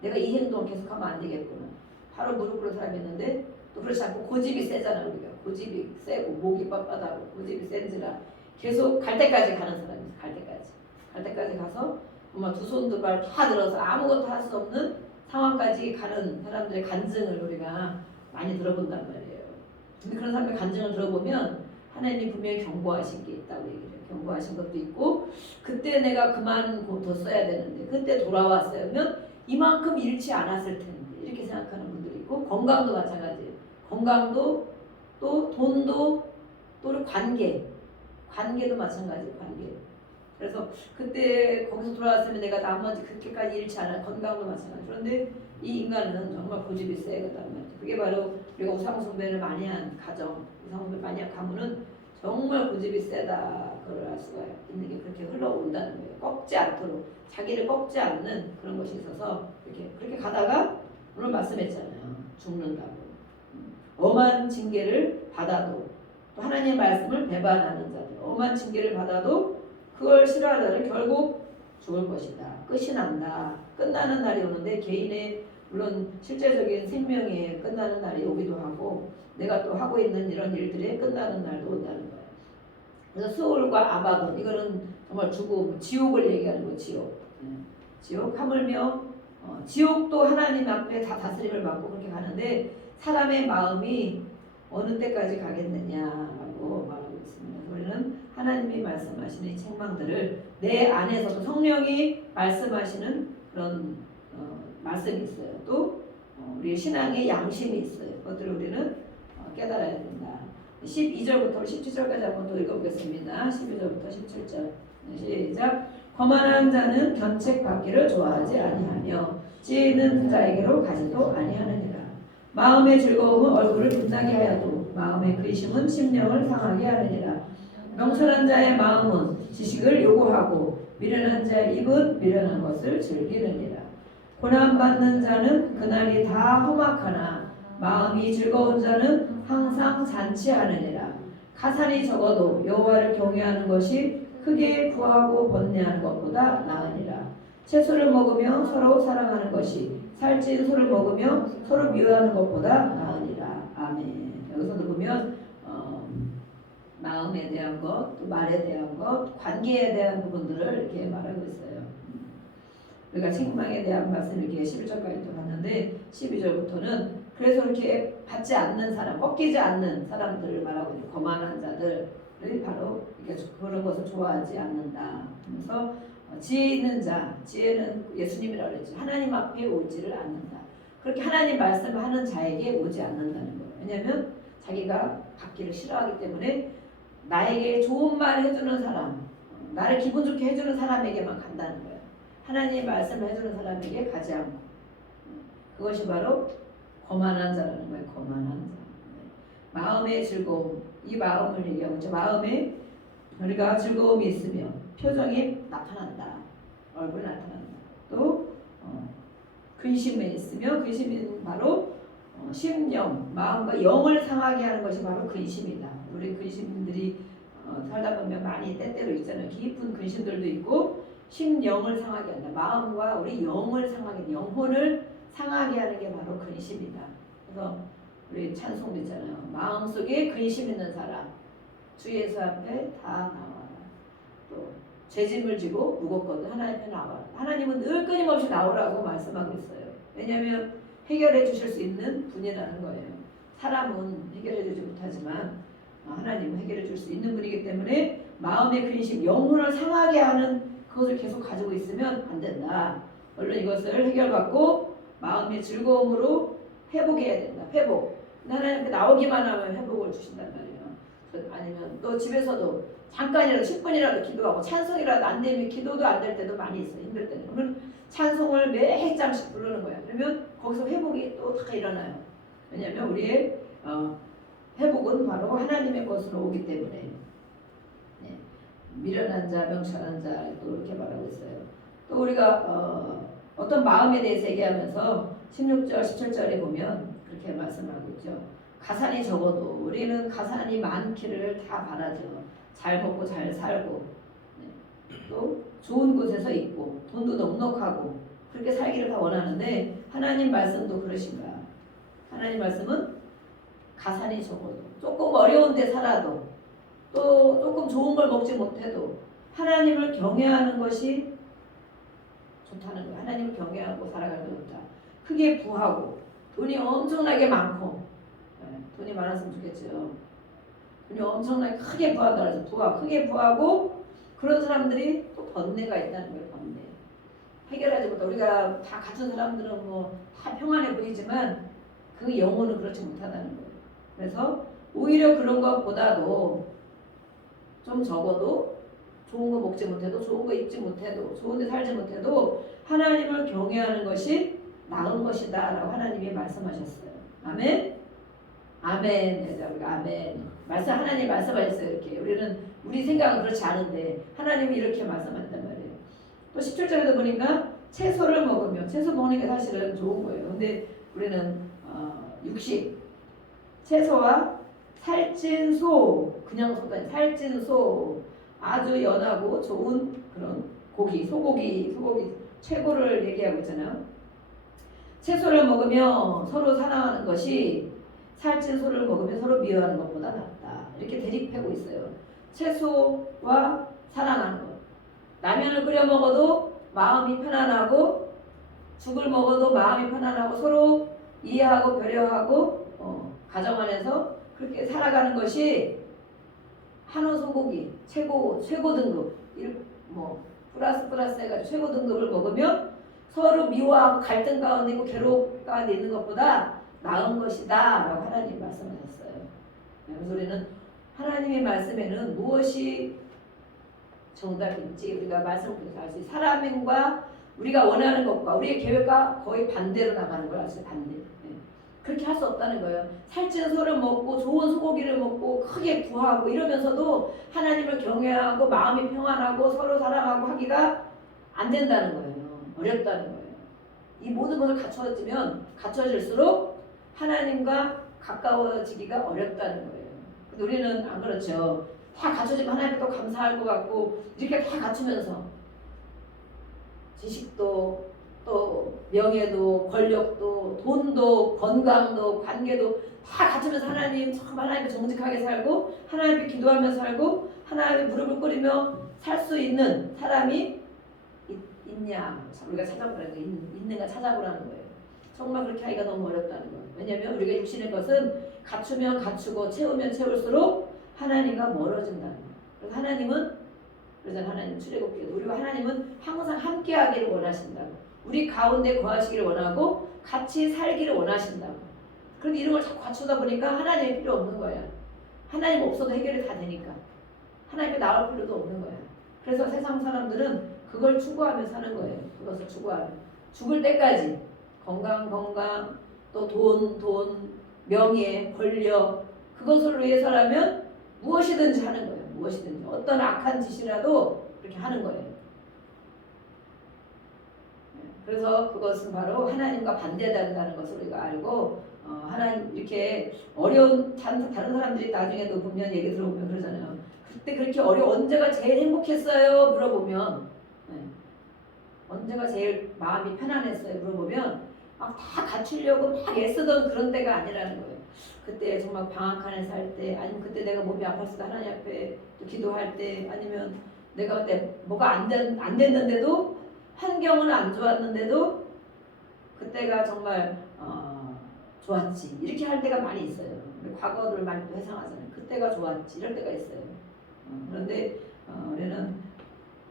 내가 이 행동을 계속 하면 안 되겠구나. 바로 무릎 꿇는 사람이 있는데 또 그렇지 않고 고집이 세잖아. 우리가 고집이 세고 목이 빳빳하고 고집이 센지라 계속 갈 때까지 가는 사람이 있어. 갈 때까지 가서 정말 두 손 두 발 다 들어서 아무것도 할 수 없는 상황까지 가는 사람들의 간증을 우리가 많이 들어본단 말이에요. 근데 그런 사람의 간증을 들어보면 하나님이 분명히 경고하신 게 있다고 얘기해요. 경고하신 것도 있고 그때 내가 그만 더 써야 되는데 그때 돌아왔으면 이만큼 잃지 않았을 텐데 이렇게 생각하는 분들이 있고 건강도 마찬가지예요. 건강도 또 돈도 또 관계도 마찬가지예요. 관계. 그래서 그때 거기서 돌아왔으면 내가 나머지 그렇게까지 잃지 않아. 건강도 마찬가지. 그런데 이 인간은 정말 고집이 세거든. 그게 바로 우리가 우상숭배를 많이 한 가정, 우상숭배를 많이 한 가문은 정말 고집이 세다. 그걸 알 수가 있는 게 그렇게 흘러온다는 거예요. 꺾지 않도록 자기를 꺾지 않는 그런 것이 있어서 그렇게 가다가 오늘 말씀했잖아요. 죽는다고. 엄한 징계를 받아도 또 하나님의 말씀을 배반하는 자들 엄한 징계를 받아도 그걸 싫어하는 자들은 결국 죽을 것이다. 끝이 난다. 끝나는 날이 오는데 개인의 물론 실제적인 생명이 끝나는 날이 오기도 하고 내가 또 하고 있는 이런 일들이 끝나는 날도 온다는 거예요. 그래서 수울과 아바돈 이거는 정말 죽음, 지옥을 얘기하는 거예요. 지옥. 지옥 하물며 지옥도 하나님 앞에 다 다스림을 받고 그렇게 가는데 사람의 마음이 어느 때까지 가겠느냐라고 말하고 있습니다. 우리는 하나님이 말씀하시는 이 책망들을 내 안에서도 성령이 말씀하시는 그런 말씀이 있어요. 또 우리 신앙의 양심이 있어요. 그것들을 우리는 깨달아야 된다. 12절부터 17절까지 한번 또 읽어보겠습니다. 12절부터 17절 시작. 거만한 자는 견책받기를 좋아하지 아니하며 지혜 있는 자에게로 가지도 아니하느니라. 마음의 즐거움은 얼굴을 빛나게 하여도 마음의 근심은 심령을 상하게 하느니라. 명철한 자의 마음은 지식을 요구하고 미련한 자의 입은 미련한 것을 즐기느니라. 고난받는 자는 그날이 다 험악하나 마음이 즐거운 자는 항상 잔치하느니라. 가산이 적어도 여호와를 경외하는 것이 크게 부하고 번뇌하는 것보다 나으니라. 채소를 먹으며 서로 사랑하는 것이 살찐 소를 먹으며 서로 미워하는 것보다 나으니라. 아멘. 여기서도 보면 마음에 대한 것, 또 말에 대한 것, 관계에 대한 부분들을 이렇게 말하고 있어요. 우리가 책망에 대한 말씀을 이렇게 11절까지 또 봤는데 12절부터는 그래서 이렇게 받지 않는 사람, 꺾이지 않는 사람들을 말하고 있는 거만한 자들을 바로 이렇게 그런 것을 좋아하지 않는다. 그래서 지혜 있는 자, 지혜는 예수님이라고 그랬죠. 하나님 앞에 오지를 않는다. 그렇게 하나님 말씀을 하는 자에게 오지 않는다는 거예요. 왜냐하면 자기가 받기를 싫어하기 때문에 나에게 좋은 말 해주는 사람, 나를 기분 좋게 해주는 사람에게만 간다는 거예요. 하나님의 말씀을 해주는 사람에게 가지 않고 그것이 바로 거만한 자라는 거예요. 거만한 자. 마음의 즐거움, 이 마음을 얘기하고 있죠. 마음에 우리가 즐거움이 있으며 표정이 나타난다. 얼굴이 나타난다. 또 근심이 있으며 근심은 바로 심령, 마음과 영을 상하게 하는 것이 바로 근심이다. 우리 근심들이 살다 보면 많이 때때로 있잖아요. 깊은 근심들도 있고 심령을 상하게 한다. 마음과 우리 영을 상하게, 영혼을 상하게 하는 게 바로 근심이다. 그래서 우리 찬송도 있잖아요. 마음속에 근심 있는 사람 주 예수 앞에 다 나와라. 또 죄짐을 지고 무겁거든 하나님 앞에 나와라. 하나님은 늘 끊임없이 나오라고 말씀하고 있어요. 왜냐하면 해결해 주실 수 있는 분이라는 거예요. 사람은 해결해 주지 못하지만 하나님은 해결해 줄 수 있는 분이기 때문에 마음의 근심, 영혼을 상하게 하는 그것을 계속 가지고 있으면 안 된다. 얼른 이것을 해결받고 마음의 즐거움으로 회복해야 된다. 회복. 하나님 앞에 나오기만 하면 회복을 주신단 말이에요. 아니면 또 집에서도 잠깐이라도 10분이라도 기도하고 찬송이라도 안 되면 기도도 안 될 때도 많이 있어요. 힘들 때는. 그러면 찬송을 매 장씩 부르는 거예요. 그러면 거기서 회복이 또 다 일어나요. 왜냐하면 우리의 회복은 바로 하나님의 것으로 오기 때문에. 네. 미련한 자, 명철한 자 또 이렇게 말하고 있어요. 또 우리가 어떤 마음에 대해서 얘기하면서 16절, 17절에 보면 그렇게 말씀하고 있죠. 가산이 적어도 우리는 가산이 많기를 다 바라죠. 잘 먹고 잘 살고 또 좋은 곳에서 있고 돈도 넉넉하고 그렇게 살기를 다 원하는데 하나님 말씀도 그러신가? 하나님 말씀은 가산이 적어도 조금 어려운 데 살아도 또 조금 좋은 걸 먹지 못해도 하나님을 경외하는 것이 좋다는 거예요. 하나님을 경외하고 살아가는 게 좋다. 크게 부하고 돈이 엄청나게 많고 돈이 많았으면 좋겠죠. 돈이 엄청나게 크게 부한다 그래서 크게 부하고 그런 사람들이 또 번뇌가 있다는 거예요. 번뇌. 해결하지 못하고 우리가 다 같은 사람들은 뭐 다 평안해 보이지만 그 영혼은 그렇지 못하다는 거예요. 그래서 오히려 그런 것보다도 좀 적어도 좋은 거 먹지 못해도 좋은 거 입지 못해도 좋은 데 살지 못해도 하나님을 경외하는 것이 나은 것이다 라고 하나님이 말씀하셨어요. 아멘. 아멘. 그래서 우리가 아멘. 말씀 하나님 말씀하셨어요. 이렇게 우리는 우리 생각은 그렇지 않은데 하나님이 이렇게 말씀한단 말이에요. 또 17절에도 보니까 채소를 먹으면 채소 먹는 게 사실은 좋은 거예요. 근데 우리는 육식 채소와 살찐 소 그냥 소가 아니라 살찐 소 아주 연하고 좋은 그런 고기 소고기 최고를 얘기하고 있잖아요. 채소를 먹으며 서로 사랑하는 것이 살찐 소를 먹으며 서로 미워하는 것보다 낫다. 이렇게 대립하고 있어요. 채소와 사랑하는 것. 라면을 끓여 먹어도 마음이 편안하고 죽을 먹어도 마음이 편안하고 서로 이해하고 배려하고 가정 안에서 그렇게 살아가는 것이 한우 소고기 최고 등급 플러스 해가지고 최고 등급을 먹으면 서로 미워하고 갈등 가운데 있고 괴로움 가운데 있는 것보다 나은 것이다 라고 하나님 말씀하셨어요. 그래서 우리는 하나님의 말씀에는 무엇이 정답인지 우리가 말씀을 통해서 알 수 있어요. 사람과 우리가 원하는 것과 우리의 계획과 거의 반대로 나가는 걸 아시죠? 반대. 그렇게 할 수 없다는 거예요. 살찐 소를 먹고 좋은 소고기를 먹고 크게 구하고 이러면서도 하나님을 경외하고 마음이 평안하고 서로 사랑하고 하기가 안 된다는 거예요. 어렵다는 거예요. 이 모든 것을 갖춰질수록 하나님과 가까워지기가 어렵다는 거예요. 근데 우리는 안 그렇죠. 다 갖춰지면 하나님께 또 감사할 것 같고 이렇게 다 갖추면서 지식도 또 명예도 권력도 돈도 건강도 관계도 다 갖추면서 하나님 정말 하나님께 정직하게 살고 하나님께 기도하며 살고 하나님의 무릎을 꿇으며 살 수 있는 사람이 있냐 우리가 찾아보라는 거예요. 있는가 찾아보라는 거예요. 정말 그렇게 하기가 너무 어렵다는 거예요. 왜냐하면 우리가 육신의 것은 갖추면 갖추고 채우면 채울수록 하나님과 멀어진다는 거예요. 그래서 하나님은 하나님 출애굽기에도 우리와 하나님은 항상 함께하기를 원하신다고 우리 가운데 거하시기를 원하고 같이 살기를 원하신다고. 그런데 이런 걸 자꾸 갖추다 보니까 하나님이 필요 없는 거야. 하나님 없어도 해결이 다 되니까 하나님께 나올 필요도 없는 거야. 그래서 세상 사람들은 그걸 추구하며 사는 거예요. 그것을 추구하며 죽을 때까지 건강 또 돈 명예 권력 그것을 위해서라면 무엇이든지 하는 거예요. 무엇이든지 어떤 악한 짓이라도 그렇게 하는 거예요. 그래서 그것은 바로 하나님과 반대된다는 것을 우리가 알고 하나님 이렇게 어려운 다른 사람들이 나중에도 보면 얘기 들어보면 그러잖아요. 그때 그렇게 언제가 제일 행복했어요? 물어보면 언제가 제일 마음이 편안했어요? 물어보면 막 다 갖추려고 막 애쓰던 그런 때가 아니라는 거예요. 그때 정말 방학 안에 살 때 아니면 그때 내가 몸이 아팠을 때 하나님 앞에 또 기도할 때 아니면 내가 그때 뭐가 안 됐는데도 환경은 안 좋았는데도 그때가 정말 좋았지 이렇게 할 때가 많이 있어요. 우리 과거를 많이 또 회상하잖아요. 그때가 좋았지 이럴 때가 있어요. 그런데 우리는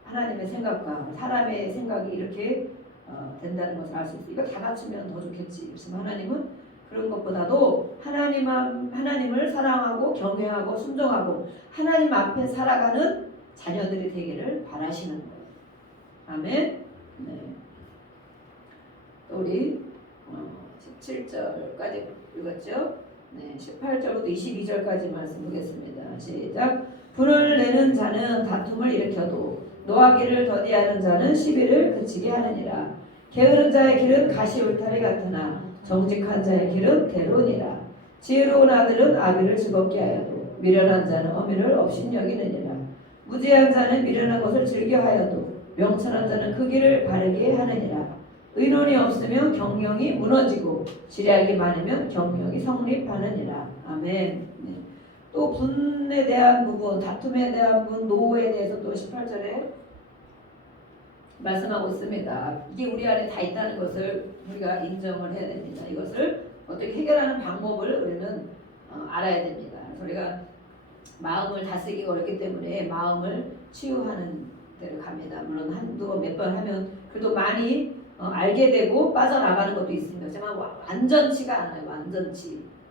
하나님의 생각과 사람의 생각이 이렇게 된다는 것을 알 수 있어요. 이거 다 갖추면 더 좋겠지. 그렇지만 하나님은 그런 것보다도 하나님을 사랑하고 경외하고 순종하고 하나님 앞에 살아가는 자녀들이 되기를 바라시는 거예요. 아멘. 네. 또 우리 17절까지 읽었죠? 네, 18절부터 22절까지 말씀 보겠습니다. 시작. 불을 내는 자는 다툼을 일으켜도 노하기를 더디하는 자는 시비를 그치게 하느니라. 게으른 자의 길은 가시 울타리 같으나 정직한 자의 길은 대로니라. 지혜로운 아들은 아비를 즐겁게 하여도 미련한 자는 어미를 업신여기느니라. 무지한 자는 미련한 것을 즐겨하여도 명철한 자는 그 길을 바르게 하느니라. 의논이 없으면 경영이 무너지고 지략이 많으면 경영이 성립하느니라. 아멘. 네. 또 분에 대한 부분, 다툼에 대한 부분, 노에 대해서 또 18절에 말씀하고 있습니다. 이게 우리 안에 다 있다는 것을 우리가 인정을 해야 됩니다. 이것을 어떻게 해결하는 방법을 우리는 알아야 됩니다. 그래서 우리가 마음을 다스리기가 어렵기 때문에 마음을 치유하는 데를 갑니다. 물론 한두 번 몇 번 하면 그래도 많이 알게 되고 빠져나가는 것도 있습니다. 하지만 완전치가 않아요.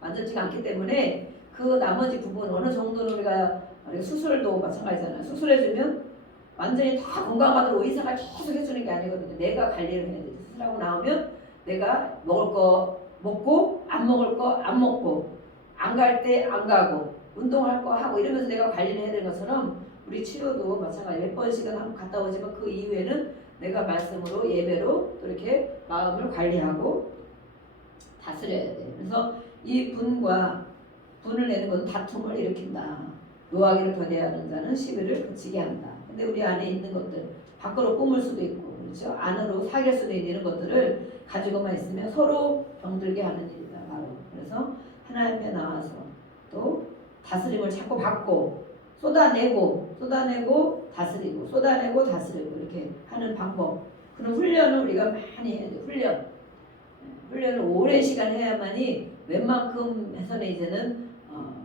완전치가 않기 때문에 그 나머지 부분 어느 정도는 우리가 수술도 마찬가지잖아요. 수술해주면 완전히 다 건강하도록 의사가 계속 해주는 게 아니거든요. 내가 관리를 해야 되죠. 수술하고 나오면 내가 먹을 거 먹고 안 먹을 거 안 먹고 안 갈 때 안 가고 운동할 거 하고 이러면서 내가 관리를 해야 되는 것처럼 우리 치료도 마찬가지 몇 번씩은 한번 갔다 오지만 그 이후에는 내가 말씀으로 예배로 또 이렇게 마음을 관리하고 다스려야 돼. 그래서 이 분을 내는 것은 다툼을 일으킨다. 노하기를 거대하는 자는 시비를 그치게 한다. 근데 우리 안에 있는 것들 밖으로 뿜을 수도 있고 그렇죠? 안으로 사귈 수도 있는 이런 것들을 가지고만 있으면 서로 병들게 하는 일이다. 바로 그래서 하나님 앞에 나와서 또 다스림을 자꾸 받고 쏟아내고 다스리고 쏟아내고 다스리고 이렇게 하는 방법. 그런 훈련을 우리가 많이 해야 돼. 훈련을 오랜 시간 해야만이 웬만큼 해서는 이제는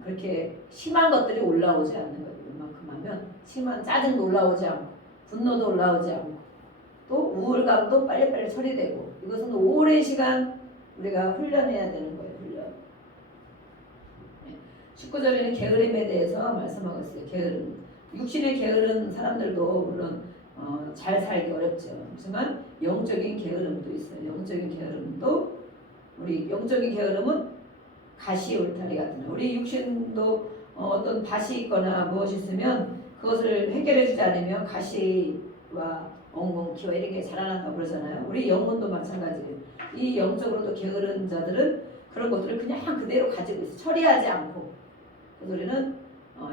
그렇게 심한 것들이 올라오지 않는 거예요. 웬만큼 하면 심한 짜증도 올라오지 않고 분노도 올라오지 않고 또 우울감도 빨리빨리 처리되고 이것은 오랜 시간 우리가 훈련해야 되는 거예요. 훈련. 19절에는 게으름에 대해서 말씀하고 있어요. 게으름. 육신의 게으른 사람들도 물론 잘 살기 어렵죠. 하지만 영적인 게으름도 있어요. 영적인 게으름도 우리 영적인 게으름은 가시 울타리 같은 우리 육신도 어떤 밭이 있거나 무엇이 있으면 그것을 해결해 주지 않으면 가시와 엉겅퀴와 이런 게 자라난다고 그러잖아요. 우리 영혼도 마찬가지예요. 이 영적으로도 게으른 자들은 그런 것들을 그냥 그대로 가지고 있어. 처리하지 않고. 그래서 우리는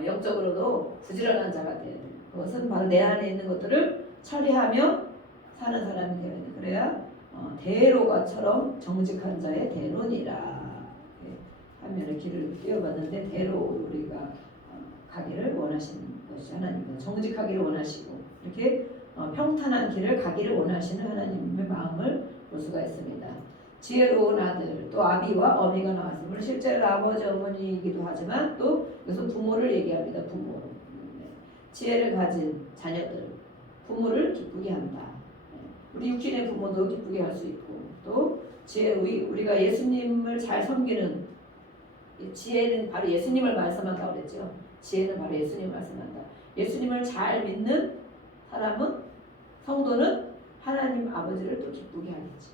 영적으로도 부지런한 자가 돼야 돼요. 그것은 바로 내 안에 있는 것들을 처리하며 사는 사람이 되어야 돼요. 그래야 대로가처럼 정직한 자의 대론이라 하면은 길을 띄워봤는데 대로 우리가 가기를 원하시는 것이 하나님입니다. 정직하기를 원하시고 이렇게 평탄한 길을 가기를 원하시는 하나님의 마음을 볼 수가 있습니다. 지혜로운 아들 또 아비와 어미가 나왔습니다. 실제로 아버지 어머니이기도 하지만 또 여기서 부모를 얘기합니다. 부모. 지혜를 가진 자녀들 부모를 기쁘게 한다. 우리 육신의 부모도 기쁘게 할 수 있고 또 우리가 예수님을 잘 섬기는 지혜는 바로 예수님을 말씀한다고 그랬죠. 지혜는 바로 예수님을 말씀한다. 예수님을 잘 믿는 사람은 성도는 하나님 아버지를 또 기쁘게 하겠지.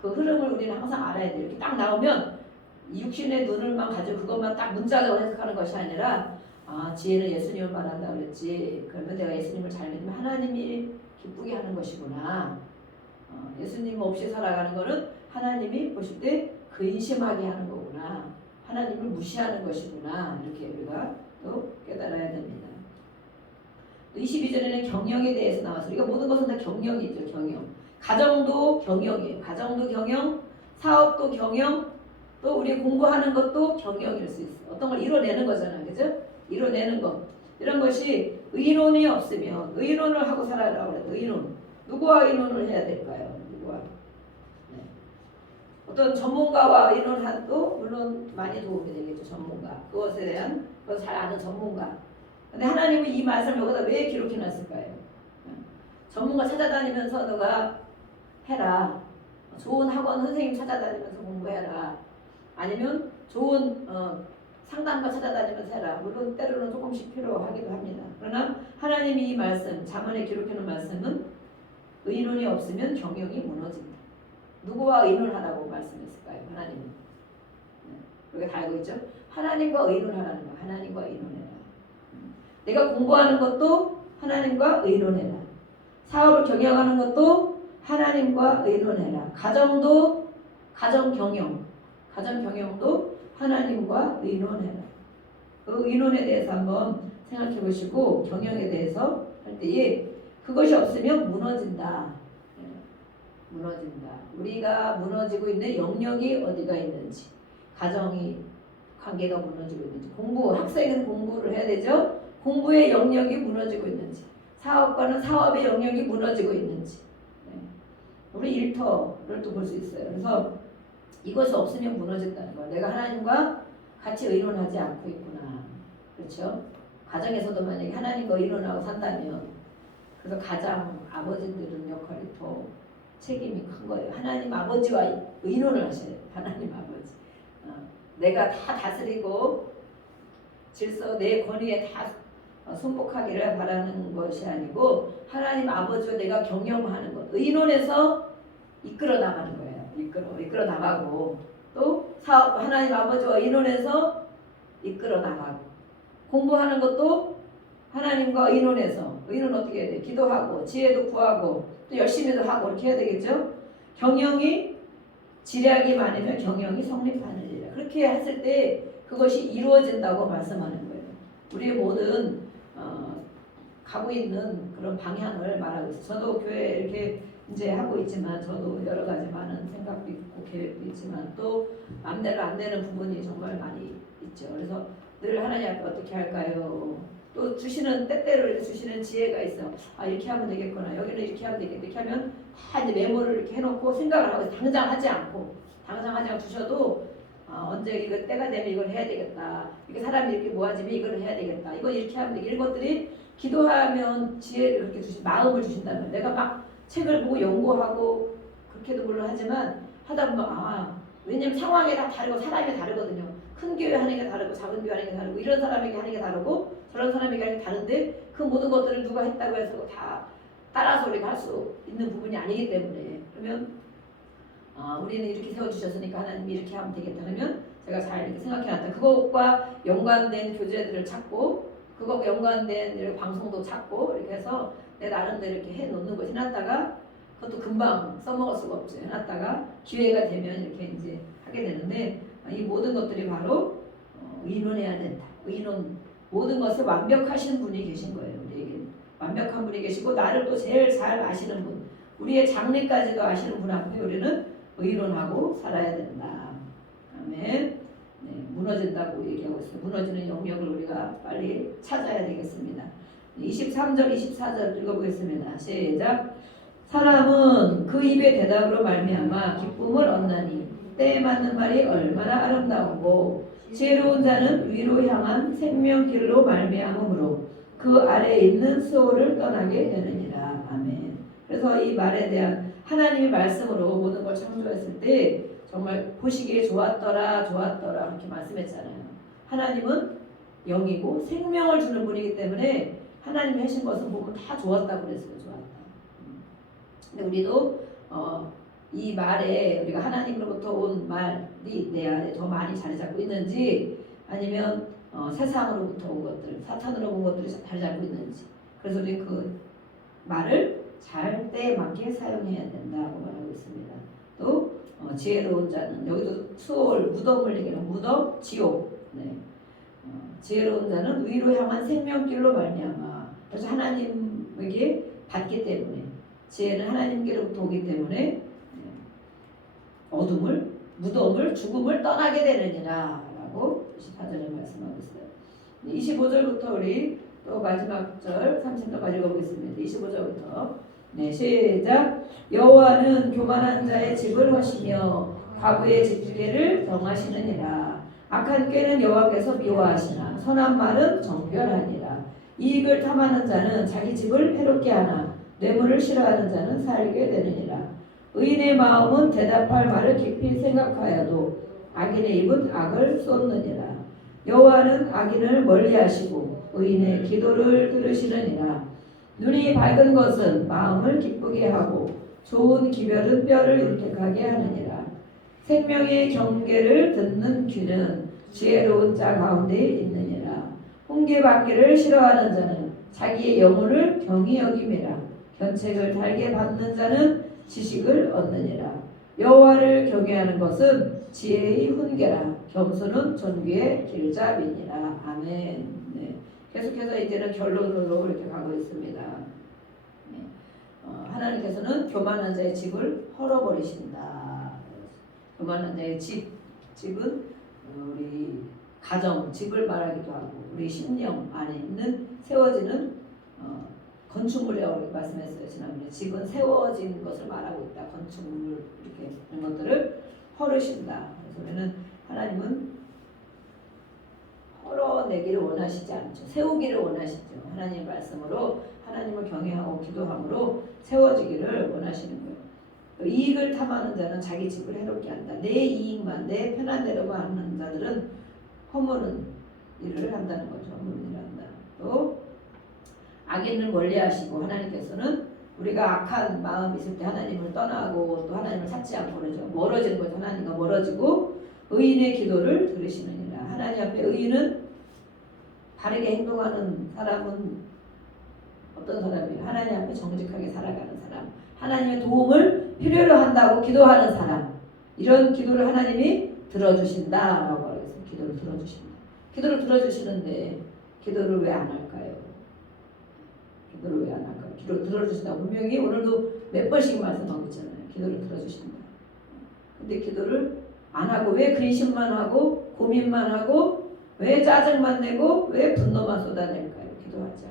그 흐름을 우리는 항상 알아야 돼요. 이렇게 딱 나오면 육신의 눈을만 가지고 그것만 딱 문자적으로 해석하는 것이 아니라 지혜는 예수님을 말한다고 그랬지. 그러면 내가 예수님을 잘 믿으면 하나님이 기쁘게 하는 것이구나. 예수님 없이 살아가는 것은 하나님이 보실 때 근심하게 하는 거구나. 하나님을 무시하는 것이구나. 이렇게 우리가 또 깨달아야 됩니다. 22절에는 경영에 대해서 나와서 우리가 모든 것은 다 경영이죠. 경영. 가정도 경영이에요. 가정도 경영, 사업도 경영, 또 우리 공부하는 것도 경영일 수 있어요. 어떤 걸 이뤄내는 거잖아요. 그죠? 이뤄내는 것. 이런 것이 의논이 없으면 의논을 하고 살아라고 그래요. 의논. 누구와 의논을 해야 될까요? 누구와? 네. 어떤 전문가와 의논도 물론 많이 도움이 되겠죠. 전문가. 그것에 대한 그걸 잘 아는 전문가. 근데 하나님은 이 말씀을 여기다 왜 기록해 놨을까요? 전문가 찾아다니면서 너가 해라. 좋은 학원 선생님 찾아다니면서 공부해라. 아니면 좋은 상담가 찾아다니면서 해라. 물론 때로는 조금씩 필요하기도 합니다. 그러나 하나님이 이 말씀, 잠언에 기록해 놓은 말씀은 의논이 없으면 경영이 무너진다. 누구와 의논하라고 말씀했을까요? 하나님은. 우리가 다 알고 있죠? 하나님과 의논하라는 거야. 하나님과 의논해라. 내가 공부하는 것도 하나님과 의논해라. 사업을 경영하는 것도 하나님과 의논해라. 가정도 가정경영도 하나님과 의논해라. 그 의논에 대해서 한번 생각해 보시고 경영에 대해서 할 때에 그것이 없으면 무너진다. 무너진다. 우리가 무너지고 있는 영역이 어디가 있는지, 가정이 관계가 무너지고 있는지, 학생은 공부를 해야 되죠. 공부의 영역이 무너지고 있는지, 사업가는 사업의 영역이 무너지고 있는지, 우리 일터를 또 볼 수 있어요. 그래서 이것이 없으면 무너진다는 거야. 내가 하나님과 같이 의논하지 않고 있구나. 그렇죠? 가정에서도 만약에 하나님과 의논하고 산다면 그래서 가장 아버지들은 역할이 더 책임이 큰 거예요. 하나님 아버지와 의논을 하셔야 돼요. 하나님 아버지. 내가 다 다스리고 질서 내 권위에 다 순복하기를 바라는 것이 아니고 하나님 아버지와 내가 경영하는 것. 의논해서 이끌어 나가는 거예요. 이끌어 나가고 또 사업 하나님 아버지와 의논해서 이끌어 나가고, 공부하는 것도 하나님과 의논해서, 의논 어떻게 해야 돼? 기도하고 지혜도 구하고 또 열심히도 하고 이렇게 해야 되겠죠. 경영이 지략이 많으면 경영이 성립하느니라. 그렇게 했을 때 그것이 이루어진다고 말씀하는 거예요. 우리의 모든 가고 있는 그런 방향을 말하고 있어요. 저도 교회 이렇게 이제 하고 있지만 저도 여러 가지 많은 생각도 있고 계획도 있지만 또 마음대로 안 되는 부분이 정말 많이 있죠. 그래서 늘 하나님 앞에 어떻게 할까요? 또 주시는 때때로 주시는 지혜가 있어. 아 이렇게 하면 되겠구나. 여기는 이렇게 하면 되겠다. 이렇게 하면 다 이제 메모를 이렇게 해놓고 생각을 하고 당장 하지 않고 주셔도 언제 이거 때가 되면 이걸 해야 되겠다. 이렇게 사람이 이렇게 모아지면 이걸 해야 되겠다. 이거 이렇게 하면 되겠다. 이런 것들이 기도하면 지혜를 이렇게 마음을 주신다면 내가 막 책을 보고 연구하고 그렇게도 물론 하지만 하다 보면 왜냐면 상황이 다 다르고 사람이 다르거든요. 큰 교회 하는 게 다르고 작은 교회 하는 게 다르고 이런 사람에게 하는 게 다르고 저런 사람에게 하는 게 다른데 그 모든 것들을 누가 했다고 해서 다 따라서 우리가 할 수 있는 부분이 아니기 때문에 그러면 우리는 이렇게 세워주셨으니까 하나님이 이렇게 하면 되겠다 하면 제가 잘 이렇게 생각해놨다. 그것과 연관된 교재들을 찾고 그것과 연관된 이렇게 방송도 찾고 이렇게 해서 내 나름대로 이렇게 해놓는 거 해놨다가 그것도 금방 써먹을 수가 없죠. 해놨다가 기회가 되면 이렇게 이제 하게 되는데 이 모든 것들이 바로 의논해야 된다. 의논 모든 것을 완벽하신 분이 계신 거예요. 우리에게 완벽한 분이 계시고 나를 또 제일 잘 아시는 분, 우리의 장래까지도 아시는 분 앞에 우리는 의논하고 살아야 된다. 아멘. 네, 무너진다고 얘기하고 있어요. 무너지는 영역을 우리가 빨리 찾아야 되겠습니다. 23절, 24절 읽어보겠습니다. 시작. 사람은 그 입의 대답으로 말미암아 기쁨을 얻나니 때에 맞는 말이 얼마나 아름다우고 지혜로운 자는 위로 향한 생명길로 말미암으므로 그 아래에 있는 수호를 떠나게 되느니라. 아멘. 그래서 이 말에 대한 하나님의 말씀으로 모든 걸 창조했을 때 정말 보시기에 좋았더라 그렇게 말씀했잖아요. 하나님은 영이고 생명을 주는 분이기 때문에 하나님이 하신 것은 보면 다 좋았다고 그랬어요. 좋았다. 근데 우리도 이 말에 우리가 하나님으로부터 온 말이 내 안에 더 많이 자리 잡고 있는지 아니면 세상으로부터 온 것들, 사탄으로 온 것들이 자리 잡고 있는지 그래서 우리 그 말을 잘 때에 맞게 사용해야 된다고 말하고 있습니다. 또 지혜로운 자는 여기도 수월 무덤을 얘기하는 무덤 지옥. 네. 지혜로운 자는 위로 향한 생명길로 말미암아. 그래서 하나님에게 받기 때문에 지혜는 하나님께로부터 오기 때문에 어둠을 무덤을 죽음을 떠나게 되느니라 라고 28절에 말씀하고 있어요. 25절부터 우리 또 마지막 절 30절까지 읽어보겠습니다. 25절부터 네, 시작. 여호와는 교만한 자의 집을 하시며 과부의 집주계를 정하시느니라. 악한 꾀는 여호와께서 미워하시나 선한 말은 정결하니라. 이익을 탐하는 자는 자기 집을 해롭게 하나 뇌물을 싫어하는 자는 살게 되느니라. 의인의 마음은 대답할 말을 깊이 생각하여도 악인의 입은 악을 쏟느니라. 여호와는 악인을 멀리하시고 의인의 기도를 들으시느니라. 눈이 밝은 것은 마음을 기쁘게 하고 좋은 기별은 뼈를 윤택하게 하느니라. 생명의 경계를 듣는 귀는 지혜로운 자 가운데 있느니라. 훈계받기를 싫어하는 자는 자기의 영혼을 경히 여김이라. 견책을 달게 받는 자는 지식을 얻느니라. 여호와를 경외하는 것은 지혜의 훈계라. 겸손은 존귀의 길잡이니라. 아멘. 네. 계속해서 이제는 결론으로 이렇게 가고 있습니다. 네. 하나님께서는 교만한 자의 집을 헐어버리신다. 교만한 자의 집은 우리 가정, 집을 말하기도 하고 우리 심령 안에 있는 세워지는 건축물이라고 말씀했어요. 지난번에 집은 세워진 것을 말하고 있다. 건축물 이렇게 이런 것들을 헐으신다. 그래서 우리는 하나님은 헐어내기를 원하시지 않죠. 세우기를 원하시죠. 하나님의 말씀으로 하나님을 경외하고 기도함으로 세워지기를 원하시는 거예요. 이익을 탐하는 자는 자기 집을 해롭게 한다. 내 이익만 내 편한 대로만 하는 자들은 허무는 일을 한다는 거죠. 허무는 일을 한다. 또 악인을 멀리하시고 하나님께서는 우리가 악한 마음이 있을 때 하나님을 떠나고 또 하나님을 찾지 않고 그러죠. 멀어지는 거죠. 하나님과 멀어지고 의인의 기도를 들으시느니라. 하나님 앞에 의인은 바르게 행동하는 사람은 어떤 사람이에요? 하나님 앞에 정직하게 살아가는 사람, 하나님의 도움을 필요로 한다고 기도하는 사람, 이런 기도를 하나님이 들어주신다라고 하겠습니다. 기도를 들어주신다. 기도를 들어주시는데 기도를 왜 안 할까요? 기도를 왜 안 할까요? 기도를 들어주신다. 분명히 오늘도 몇 번씩 말씀하고 있잖아요. 기도를 들어주신다. 근데 기도를 안 하고 왜 근심만 하고 고민만 하고 왜 짜증만 내고 왜 분노만 쏟아낼까요? 기도하자.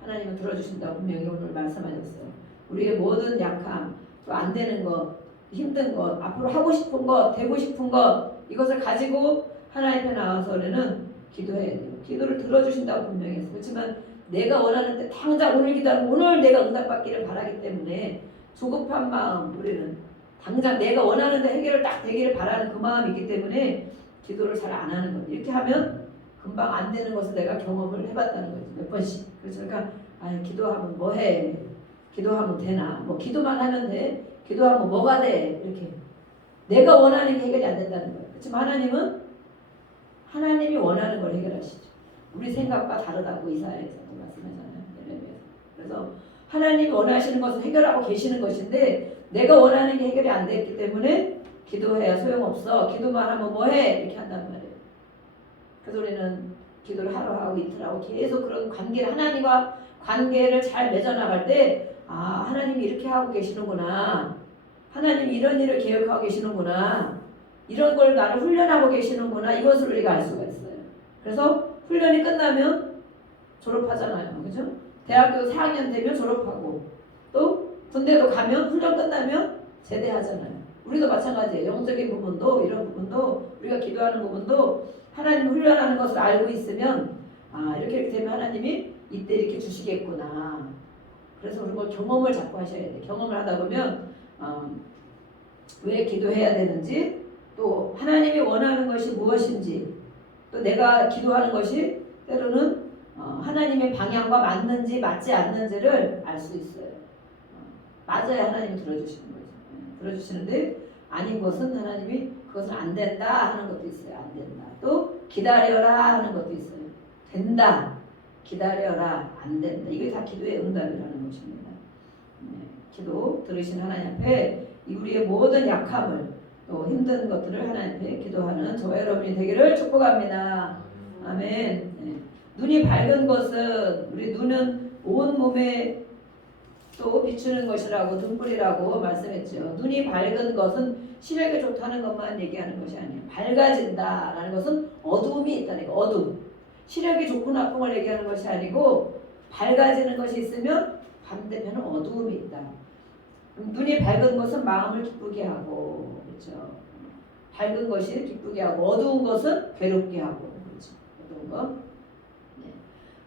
하나님은 들어주신다고 분명히 오늘 말씀하셨어요. 우리의 모든 약함, 또 안 되는 것, 힘든 것, 앞으로 하고 싶은 것, 되고 싶은 것, 이것을 가지고 하나님 앞에 나와서 우리는 기도해야 돼요. 기도를 들어주신다고 분명히 했어요. 그렇지만 내가 원하는 때 당장 오늘 기도하면 오늘 내가 응답받기를 바라기 때문에 조급한 마음, 우리는 당장 내가 원하는 데 해결을 딱 되기를 바라는 그 마음이 있기 때문에 기도를 잘 안 하는 거예요. 이렇게 하면 금방 안 되는 것을 내가 경험을 해봤다는 거죠. 몇 번씩. 그래서 그러니까 기도하면 뭐 해? 기도하면 되나? 뭐 기도만 하면 돼? 기도하면 뭐가 돼? 이렇게 내가 원하는 게 해결이 안 된다는 거예요. 그렇지만 하나님은 하나님이 원하는 걸 해결하시죠. 우리 생각과 다르다고 이사야에서도 말씀하잖아요. 그래서 하나님이 원하시는 것을 해결하고 계시는 것인데 내가 원하는 게 해결이 안 됐기 때문에 기도해야 소용없어. 기도만 하면 뭐해? 이렇게 한단 말이에요. 그래서 우리는 기도를 하루 하고 이틀 하고 계속 그런 관계를 하나님과 관계를 잘 맺어나갈 때 하나님이 이렇게 하고 계시는구나. 하나님이 이런 일을 계획하고 계시는구나. 이런 걸 나를 훈련하고 계시는구나. 이것을 우리가 알 수가 있어요. 그래서 훈련이 끝나면 졸업하잖아요. 그죠? 대학교 4학년 되면 졸업하고 또 군대도 가면 훈련 끝나면 제대하잖아요. 우리도 마찬가지예요. 영적인 부분도 이런 부분도 우리가 기도하는 부분도 하나님 훈련하는 것을 알고 있으면 이렇게 되면 하나님이 이때 이렇게 주시겠구나. 그래서 우리 뭐 경험을 자꾸 하셔야 돼요. 경험을 하다 보면 왜 기도해야 되는지 또 하나님이 원하는 것이 무엇인지 또 내가 기도하는 것이 때로는 하나님의 방향과 맞는지 맞지 않는지를 알 수 있어요. 맞아야 하나님이 들어주시는 거죠. 들어주시는데 아닌 것은 하나님이 그것은 안 된다 하는 것도 있어요. 안 된다. 또 기다려라 하는 것도 있어요. 된다. 기다려라. 안 된다. 이게 다 기도의 응답이라는 것입니다. 기도 들으신 하나님 앞에 우리의 모든 약함을 또 힘든 것들을 하나님 앞에 기도하는 저와 여러분이 되기를 축복합니다. 아멘. 눈이 밝은 것은 우리 눈은 온 몸에 또 비추는 것이라고 등불이라고 말씀했죠. 눈이 밝은 것은 시력에 좋다는 것만 얘기하는 것이 아니에요. 밝아진다라는 것은 어두움이 있다는 거. 어둠. 시력이 좋고 나쁜 걸 얘기하는 것이 아니고 밝아지는 것이 있으면 반대편은 어두움이 있다. 눈이 밝은 것은 마음을 기쁘게 하고 그렇죠. 밝은 것이 기쁘게 하고 어두운 것은 괴롭게 하고 그렇죠. 어두운 것.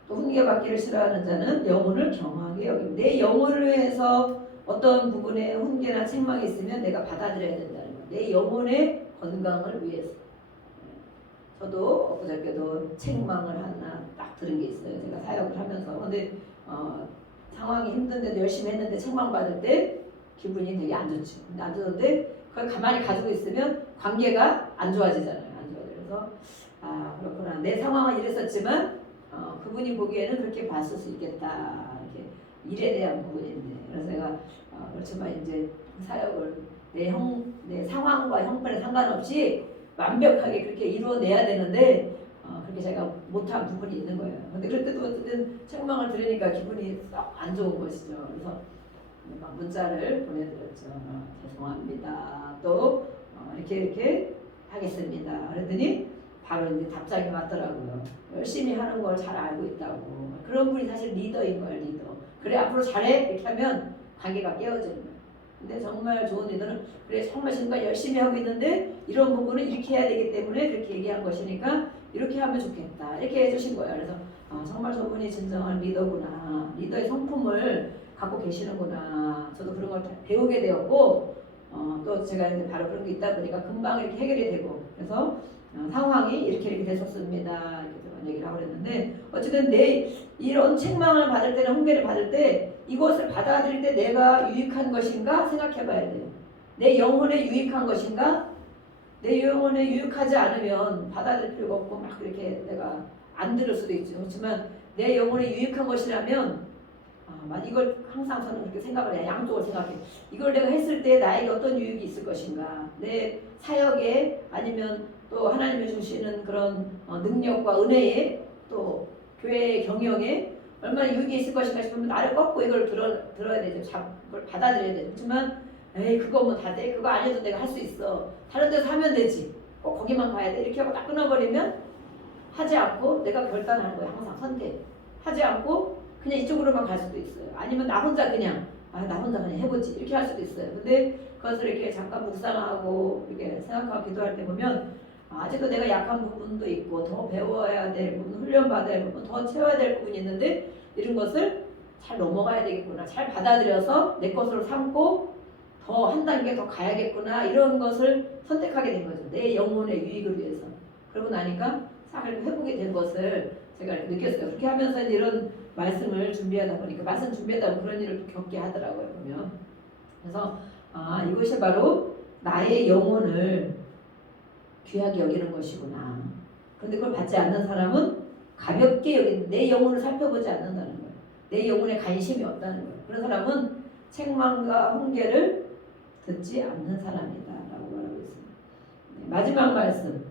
또 훈계받기를 싫어하는 자는 영혼을 경하게 여깁니다. 내 영혼을 위해서 어떤 부분에 훈계나 책망이 있으면 내가 받아들여야 된다는 거예요. 내 영혼의 건강을 위해서. 저도 엊그저께도 책망을 하나 딱 들은 게 있어요. 제가 사역을 하면서. 근데 상황이 힘든데도 열심히 했는데 책망 받을 때 기분이 되게 안 좋죠. 근데 안 좋은데 그걸 가만히 가지고 있으면 관계가 안 좋아지잖아요. 안 좋아져서 그렇구나. 내 상황은 이랬었지만 그분이 보기에는 그렇게 봤을 수 있겠다. 이렇게 일에 대한 부분인데 그래서 제가 그렇지만 이제 사역을 내 상황과 형편에 상관없이 완벽하게 그렇게 이루어내야 되는데 그렇게 제가 못한 부분이 있는 거예요. 근데 그럴 때도 어쨌든 책망을 들으니까 기분이 썩 안 좋은 것이죠. 그래서 막 문자를 보내드렸죠. 죄송합니다. 또 이렇게 하겠습니다. 그랬더니 바로 이제 답장이 왔더라고요. 열심히 하는 걸 잘 알고 있다고. 그런 분이 사실 리더인 거예요. 리더. 그래 앞으로 잘해 이렇게 하면 관계가 깨어지는 거예요. 근데 정말 좋은 리더는 그래 정말 지금까지 열심히 하고 있는데 이런 부분은 이렇게 해야 되기 때문에 그렇게 얘기한 것이니까 이렇게 하면 좋겠다. 이렇게 해주신 거예요. 그래서 정말 저분이 진정한 리더구나. 리더의 성품을 갖고 계시는구나. 저도 그런 걸 배우게 되었고 또 제가 이제 바로 그런 게 있다 보니까 금방 이렇게 해결이 되고 그래서 상황이 이렇게 됐었습니다. 이렇게 얘기를 하고 그랬는데 어쨌든 내 이런 책망을 받을 때나 훈계를 받을 때 이것을 받아들일 때 내가 유익한 것인가 생각해 봐야 돼요. 내 영혼에 유익한 것인가 내 영혼에 유익하지 않으면 받아들일 필요가 없고 막 그렇게 내가 안 들을 수도 있죠. 그렇지만 내 영혼에 유익한 것이라면 이걸 항상 저는 그렇게 생각을 해요. 양쪽을 생각해. 이걸 내가 했을 때 나에게 어떤 유익이 있을 것인가. 내 사역에 아니면 또 하나님이 주시는 그런 능력과 은혜에 또 교회의 경영에 얼마나 유익이 있을 것인가 싶으면 나를 꺾고 이걸 들어야 되죠. 그걸 받아들여야 되죠. 그렇지만 에이 그거 뭐 다 돼? 그거 안 해도 내가 할 수 있어. 다른 데서 하면 되지. 꼭 거기만 가야 돼. 이렇게 하고 딱 끊어버리면 하지 않고 내가 결단하는 거예요. 항상 선택. 하지 않고 그냥 이쪽으로만 갈 수도 있어요. 아니면 나 혼자 그냥 해보지 이렇게 할 수도 있어요. 근데 그것을 이렇게 잠깐 묵상하고 이렇게 생각하고 기도할 때 보면 아직도 내가 약한 부분도 있고 더 배워야 될 부분, 훈련받아야 될 부분, 더 채워야 될 부분이 있는데 이런 것을 잘 넘어가야 되겠구나. 잘 받아들여서 내 것으로 삼고 더 한 단계 더 가야겠구나. 이런 것을 선택하게 된 거죠. 내 영혼의 유익을 위해서. 그러고 나니까 싹 회복이 된 것을 제가 이렇게 느꼈어요. 그렇게 하면서 이런 말씀을 준비하다 보니까 말씀 준비하다 보면 그런 일을 겪게 하더라고요. 보면. 그래서 이것이 바로 나의 영혼을 귀하게 여기는 것이구나. 그런데 그걸 받지 않는 사람은 가볍게 여기는 내 영혼을 살펴보지 않는다는 거예요. 내 영혼에 관심이 없다는 거예요. 그런 사람은 책망과 훈계를 듣지 않는 사람이다 라고 말하고 있습니다. 네, 마지막 말씀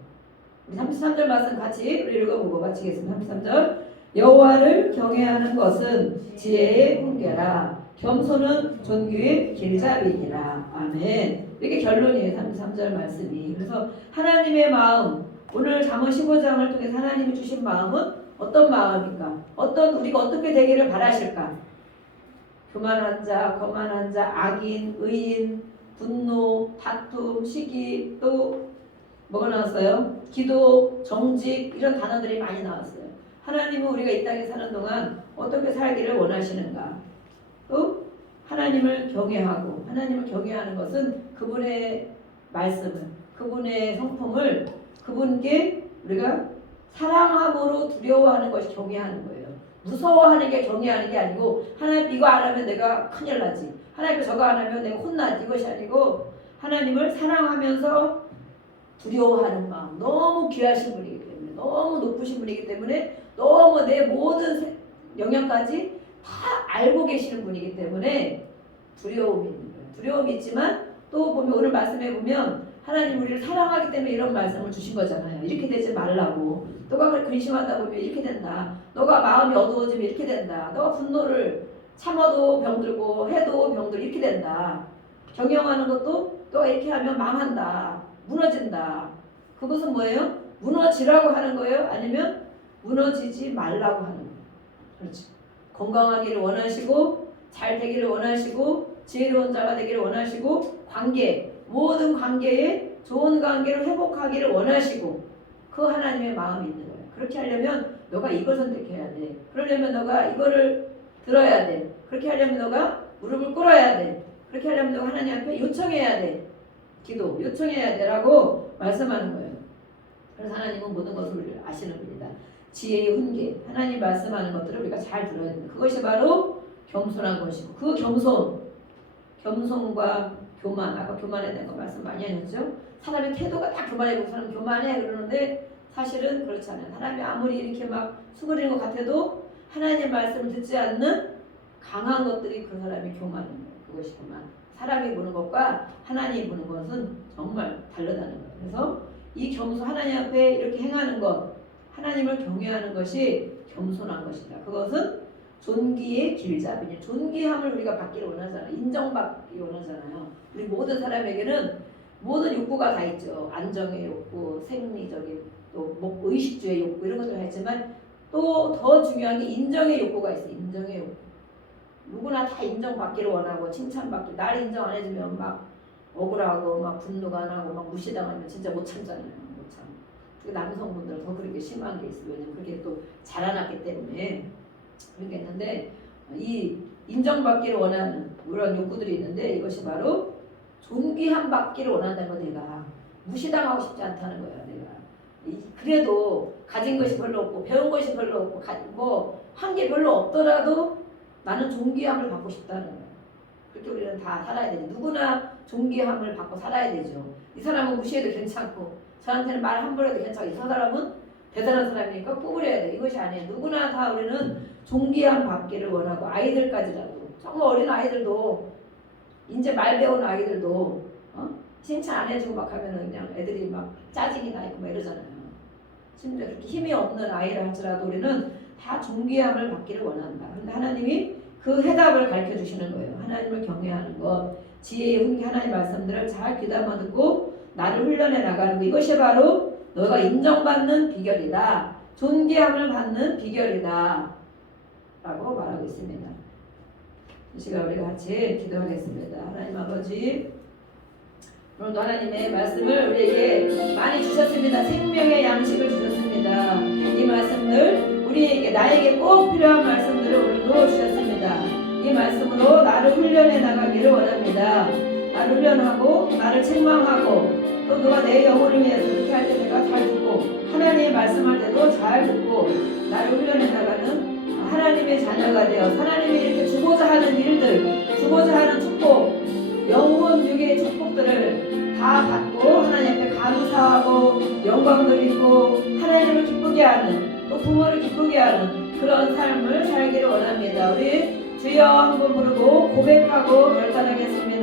우리 33절 말씀 같이 우리 읽어보고 마치겠습니다. 33절 여호와를 경외하는 것은 지혜의 훈계라 겸손은 존귀의 길잡이니라. 아멘. 이게 결론이에요. 33절 말씀이. 그래서 하나님의 마음 오늘 잠언 15장을 통해서 하나님이 주신 마음은 어떤 마음입니까? 우리가 어떻게 되기를 바라실까? 교만한 자, 거만한 자, 악인, 의인, 분노, 다툼, 시기, 또 뭐가 나왔어요? 기도, 정직 이런 단어들이 많이 나왔어요. 하나님은 우리가 이 땅에 사는 동안 어떻게 살기를 원하시는가? 또 하나님을 경외하고 하나님을 경외하는 것은 그분의 말씀을 그분의 성품을 그분께 우리가 사랑함으로 두려워하는 것이 경외하는 거예요. 무서워하는 게 경외하는 게 아니고 하나님 이거 안 하면 내가 큰일 나지. 하나님 저거 안 하면 내가 혼나지. 이것이 아니고 하나님을 사랑하면서 두려워하는 마음. 너무 귀하신 분이기 때문에 너무 높으신 분이기 때문에 너무 내 모든 영역까지 다 알고 계시는 분이기 때문에 두려움이 있는 거예요. 두려움이 있지만 또 보면 오늘 말씀에 보면 하나님 우리를 사랑하기 때문에 이런 말씀을 주신 거잖아요. 이렇게 되지 말라고. 너가 근심하다 보면 이렇게 된다. 너가 마음이 어두워지면 이렇게 된다. 너가 분노를 참아도 병들고 해도 병들고 이렇게 된다. 경영하는 것도 너가 이렇게 하면 망한다. 무너진다. 그것은 뭐예요? 무너지라고 하는 거예요? 아니면 무너지지 말라고 하는 거예요. 그렇죠. 건강하기를 원하시고 잘 되기를 원하시고 지혜로운 자가 되기를 원하시고 모든 관계에 좋은 관계를 회복하기를 원하시고 그 하나님의 마음이 있는 거예요. 그렇게 하려면 너가 이걸 선택해야 돼. 그러려면 너가 이거를 들어야 돼. 그렇게 하려면 너가 무릎을 꿇어야 돼. 그렇게 하려면 너가 하나님 앞에 요청해야 돼. 기도 요청해야 돼라고 말씀하는 거예요. 그래서 하나님은 모든 것을 아시는 분이다. 지혜의 훈계, 하나님 말씀하는 것들을 우리가 잘 들어야 된다. 그것이 바로 겸손한 것이고 그 겸손과 교만, 아까 교만에 대한 거 말씀 많이 하셨죠? 사람의 태도가 딱 교만해 보고 사람 교만해 그러는데 사실은 그렇지 않아요. 사람이 아무리 이렇게 막 수그리는 것 같아도 하나님의 말씀을 듣지 않는 강한 것들이 그 사람이 교만인 거예요. 그것이 교만. 사람이 보는 것과 하나님이 보는 것은 정말 다르다는 거예요. 그래서 이 하나님 앞에 이렇게 행하는 것, 하나님을 경외하는 것이 겸손한 것이다. 그것은 존귀의 길잡이니 존귀함을 우리가 받기를 원하잖아요. 인정받기 원하잖아요. 우리 모든 사람에게는 모든 욕구가 다 있죠. 안정의 욕구, 생리적인 또 의식주의 욕구 이런 것들 다 있지만 또 더 중요한 게 인정의 욕구가 있어요. 인정의 욕구. 누구나 다 인정받기를 원하고 칭찬받기. 날 인정 안 해주면 막 억울하고 막 분노가 나고 막 무시당하면 진짜 못 참잖아요. 못 참. 특히 남성분들은 더 그렇게 심한 게 있어요. 왜냐면 그게 또 자라났기 때문에 그런 게 있는데 이 인정받기를 원하는 그런 욕구들이 있는데 이것이 바로 존귀함 받기를 원한다는 거. 내가 무시당하고 싶지 않다는 거야. 내가 그래도 가진 것이 별로 없고 배운 것이 별로 없고 뭐 한 게 별로 없더라도 나는 존귀함을 받고 싶다는 거야. 그렇게 우리는 다 살아야 되죠. 누구나 존귀함을 받고 살아야 되죠. 이 사람은 무시해도 괜찮고 저한테는 말 함부로 해도 괜찮고 이 사람은 대단한 사람이니까 구부려야 돼. 이것이 아니에요. 누구나 다 우리는 존귀함 받기를 원하고 아이들까지라도 정말 어린 아이들도 이제 말 배우는 아이들도 칭찬 안 해주고 막 하면은 그냥 애들이 막 짜증이 나 있고 막 이러잖아요. 심지어 그렇게 힘이 없는 아이라 할지라도 우리는 다 존귀함을 받기를 원한다. 그런데 하나님이 그 해답을 가르쳐 주시는 거예요. 하나님을 경외하는 것, 지혜의 훈계 하나님 말씀들을 잘 귀담아 듣고 나를 훈련해 나가는 것. 이것이 바로 너가 인정받는 비결이다. 존귀함을 받는 비결이다. 라고 말하고 있습니다. 이 시간 우리가 같이 기도하겠습니다. 하나님 아버지, 오늘도 하나님의 말씀을 우리에게 많이 주셨습니다. 생명의 양식을 주셨습니다. 이 말씀들 우리에게 나에게 꼭 필요한 말씀들을 오늘도 주셨습니다. 이 말씀으로 나를 훈련해 나가기를 원합니다. 나를 훈련하고 나를 책망하고 또 누가 내 영혼을 위해서 그렇게 할 때 내가 잘 듣고 하나님의 말씀할 때도 잘 듣고 나를 훈련해 나가는 하나님의 자녀가 되어 하나님이 이렇게 주고자 하는 일들, 주고자 하는 축복, 영혼 육의 축복들을 다 받고 하나님 앞에 감사하고 영광 돌리고 하나님을 기쁘게 하는 또 부모를 기쁘게 하는 그런 삶을 살기를 원합니다. 우리 주여 한번 부르고 고백하고 결단하겠습니다.